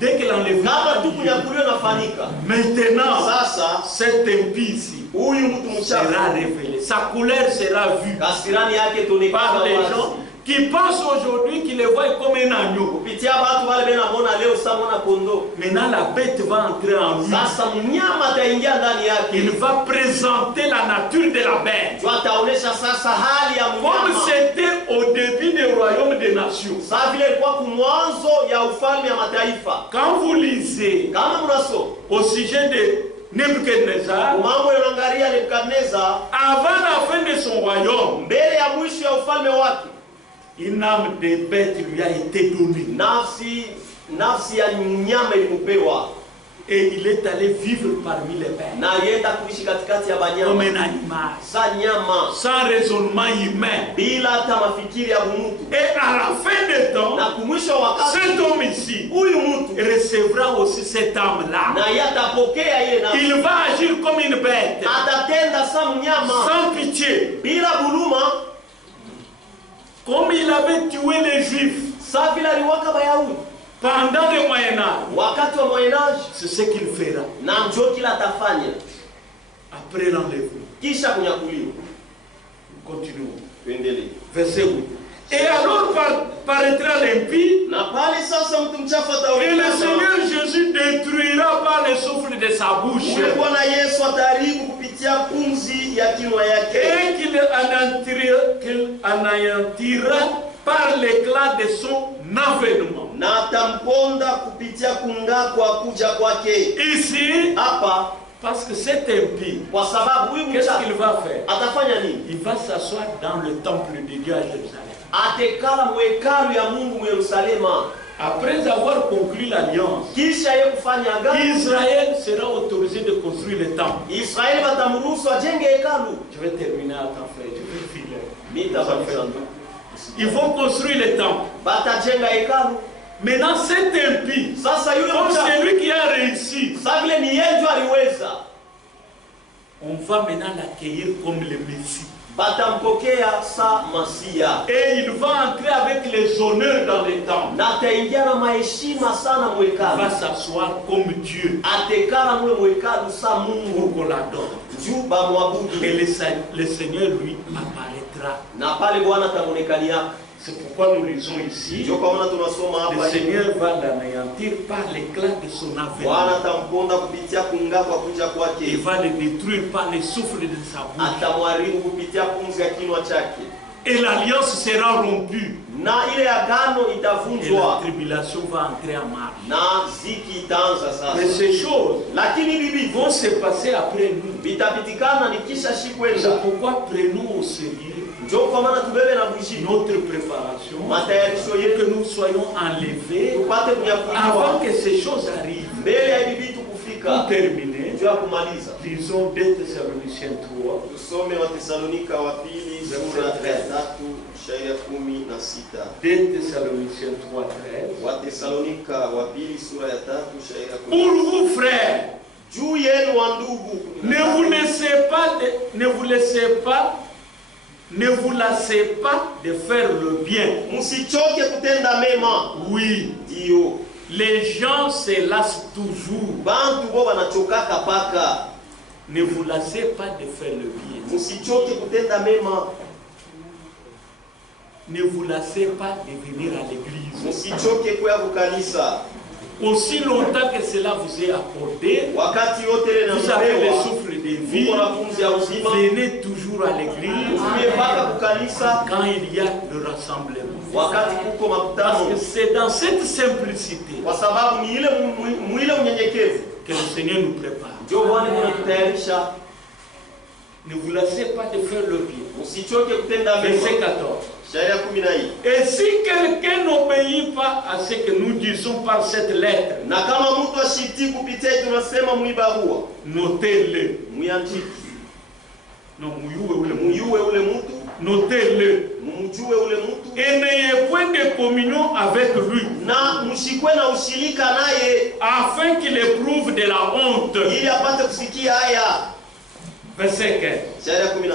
dès que l'enlèvement kama a tu lieu, kunyakuliwa nafanyika. maintenant, Sasa cet impie ici huyu mtu mchafu sera révélé. Sa couleur sera vue kasirani yake par tonekana les wazi. gens qui pensent aujourd'hui qu'ils le voient comme un agneau. Kupitia watu wale bena mona leo sasa mona kondoo. Maintenant, la bête va entrer en lui. Sasa mnyama ataingia ndani Il yake. va présenter la nature de la bête. Tu ataonesha sasa hali ya Comme mnyama. c'était au début du royaume des nations. Sasa vile ilikuwa kumwanzo ya ufalme ya mataifa. Quand vous lisez Kama mnaso au sujet de Nebuchadnezzar, mambo yanaangalia Nebukadneza avant la fin de son royaume, mbele ya mwisho ya ufalme wake, une âme de bête lui a été donnée. nafsi ya mnyama ilimupewa. Et il est allé vivre parmi les bêtes. Na alienda kuishi katikati ya Comme banyama. un animal. Sa nyama Sans raisonnement humain. bila hata mafikiri ya mtu. Et à la fin des temps, Na kumwisho wakati cet homme ici huyu mtu recevra aussi cette âme-là. na yatapokea ile nafsi. Il va agir comme une bête. Atatenda sa mnyama Sans pitié. bila buluma, Comme il avait tué les Juifs sa vile aliwaka Bayahudi pendant le Moyen-Âge. wakati wa Moyen-Âge, C'est ce qu'il fera na njo kila atafanya après l'enlèvement. kisha kunyakuliwa. Continuons. Tuendelee. Verset 8. Et alors paraîtra l'impie, Na pale sasa mtu mchafu et le ataonekana. Seigneur Jésus détruira par le souffle de sa bouche, Ule Bwana Yesu ataharibu kupitia pumzi ya kinywa yake. et qu'il anéantira par l'éclat de son avènement. Na atamponda kupitia kung'aa kwa kuja kwake. Ici, Hapa parce que cet impie, kwa sababu huyu qu'est-ce mchafu qu'il va faire? atafanya nini? Il va s'asseoir dans le temple de Dieu à Jérusalem. Atekala mwekalu ya Mungu mu Yerusalema. Après avoir conclu l'alliance, Kisha yeye kufanya agano, Israël sera autorisé de construire le temple. Israeli watamruhusu ajenge hekalu. Je vais terminer à temps frère, je vais filer. Nitabadilisha. Ils vont construire le temple. Batajenga hekalu. Maintenant, cet impie, Sasa yule comme mchafu, celui qui a réussi, sasa vile ni yeye ndio aliweza, on va maintenant l'accueillir comme le Messie. batampokea sa Masia. Et il va entrer avec les honneurs dans le temple. Na ataingia na maheshima sana Il mwekalu. va s'asseoir comme Dieu Atekala mwe mwekalu sa Mungu. pour qu'on l'adore. Juu bamwabudu. Et le Seigneur, lui, apparaîtra. Na pale Bwana atamuonekania. C'est pourquoi nous lisons ici, Ndio kwa maana tunasoma le hapa, Seigneur va l'anéantir par l'éclat de son Bwana avènement. atamponda kupitia kung'aa kwa kuja Il kwake. va le détruire par le souffle de sa bouche. Atamharibu kupitia pumzi ya kinywa chake. Et l'alliance sera rompue. Na ile agano Et la itavunjwa. tribulation va entrer en marche. Na ziki itaanza Mais sasa. ces choses Lakini bibi vont se passer après nous. vitapitikana ni kisha C'est shikwenda. pourquoi prenons au sérieux Ndio kwa maana tubebe na bushi notre préparation, matayarisho que yetu nous soyons enlevés tupate kunyakuliwa avant que ces choses arrivent. mbele ya hivi vitu Pour kufika. terminer, Ndio ya kumaliza. lisons 2 Thessaloniciens 3, Tusome Watesalonika wa pili sura ya 3 shairi ya 16. 2 Thessaloniciens 3, 13. Watesalonika wa pili sura ya 3 shairi ya Pour vous, frères, juu yenu wa ndugu, ne vous laissez pas de faire le bien. msichoke kutenda mema. Oui, Ndio les gens se lassent toujours. bantu bo banachokaka paka. Ne vous lassez pas de faire le bien. Msichoke kutenda mema. Ne vous lassez pas de venir à l'église. Msichoke kuya kukanisa. Aussi longtemps que cela vous est accordé, Wakati yote ile vous avez le napewa, souffle de vie, Mungu na pumzi ya uzima. venez toujours à l'église Usiye mpaka kukanisa quand il y a le rassemblement. wakati kuko Parce makutano. que c'est dans cette simplicité Kwa sababu ni ile mwile unyenyekevu. que le Seigneur nous prépare. Ndio Bwana anatutayarisha. Ne vous lassez pas de faire le bien. Msichoke kutenda Verset mema. 14. Shairi ya 14. Et si quelqu'un n'obéit n'obéit pas à ce que nous disons par cette lettre, na kama mtu ashiti kupitia tunasema mwibarua, notez-le. Muyandiki. Non, muyue ule mtu. Notez-le. Mumjue ule mtu. Et n'ayez point de communion avec lui. Na mshikwe na ushirika naye, afin qu'il éprouve de la honte. Ili apate kusikia haya. Verset 15.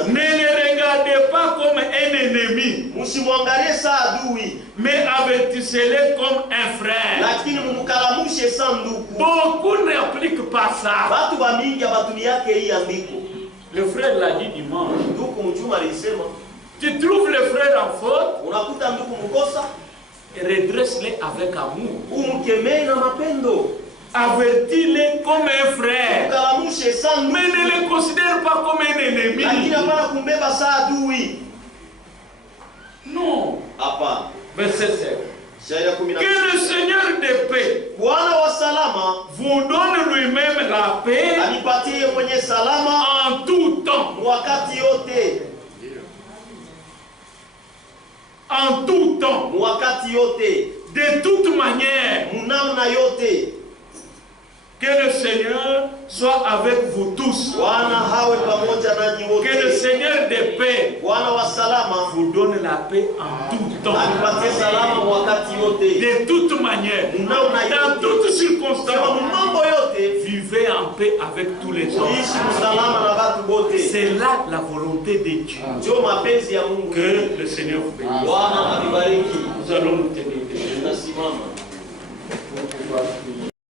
Ne le regardez pas comme un ennemi, msimwangalie sa adui, mais avertissez-le comme un frère. Lakini mumkalamushe sa ndugu. Beaucoup n'appliquent pas ça. Batu bamingi abatuni yake hii andiko. Le frère l'a dit dimanche. Ndugu mjuma alisema, tu trouves le frère en faute, unakuta ndugu mkosa, redresse-le avec amour. Umkemee na mapendo. Avertis-le comme un frère, mais ne le considère pas comme un ennemi. Non. Verset 7. Que le Seigneur de paix vous donne lui-même la paix en tout temps. En tout temps. De toute manière. Que le Seigneur soit avec vous tous. Que le Seigneur de paix vous donne la paix en tout temps. De toute manière, dans toutes circonstances, vivez en paix avec tous les hommes. C'est là la volonté de Dieu. Que le Seigneur vous bénisse. Nous allons nous tenir.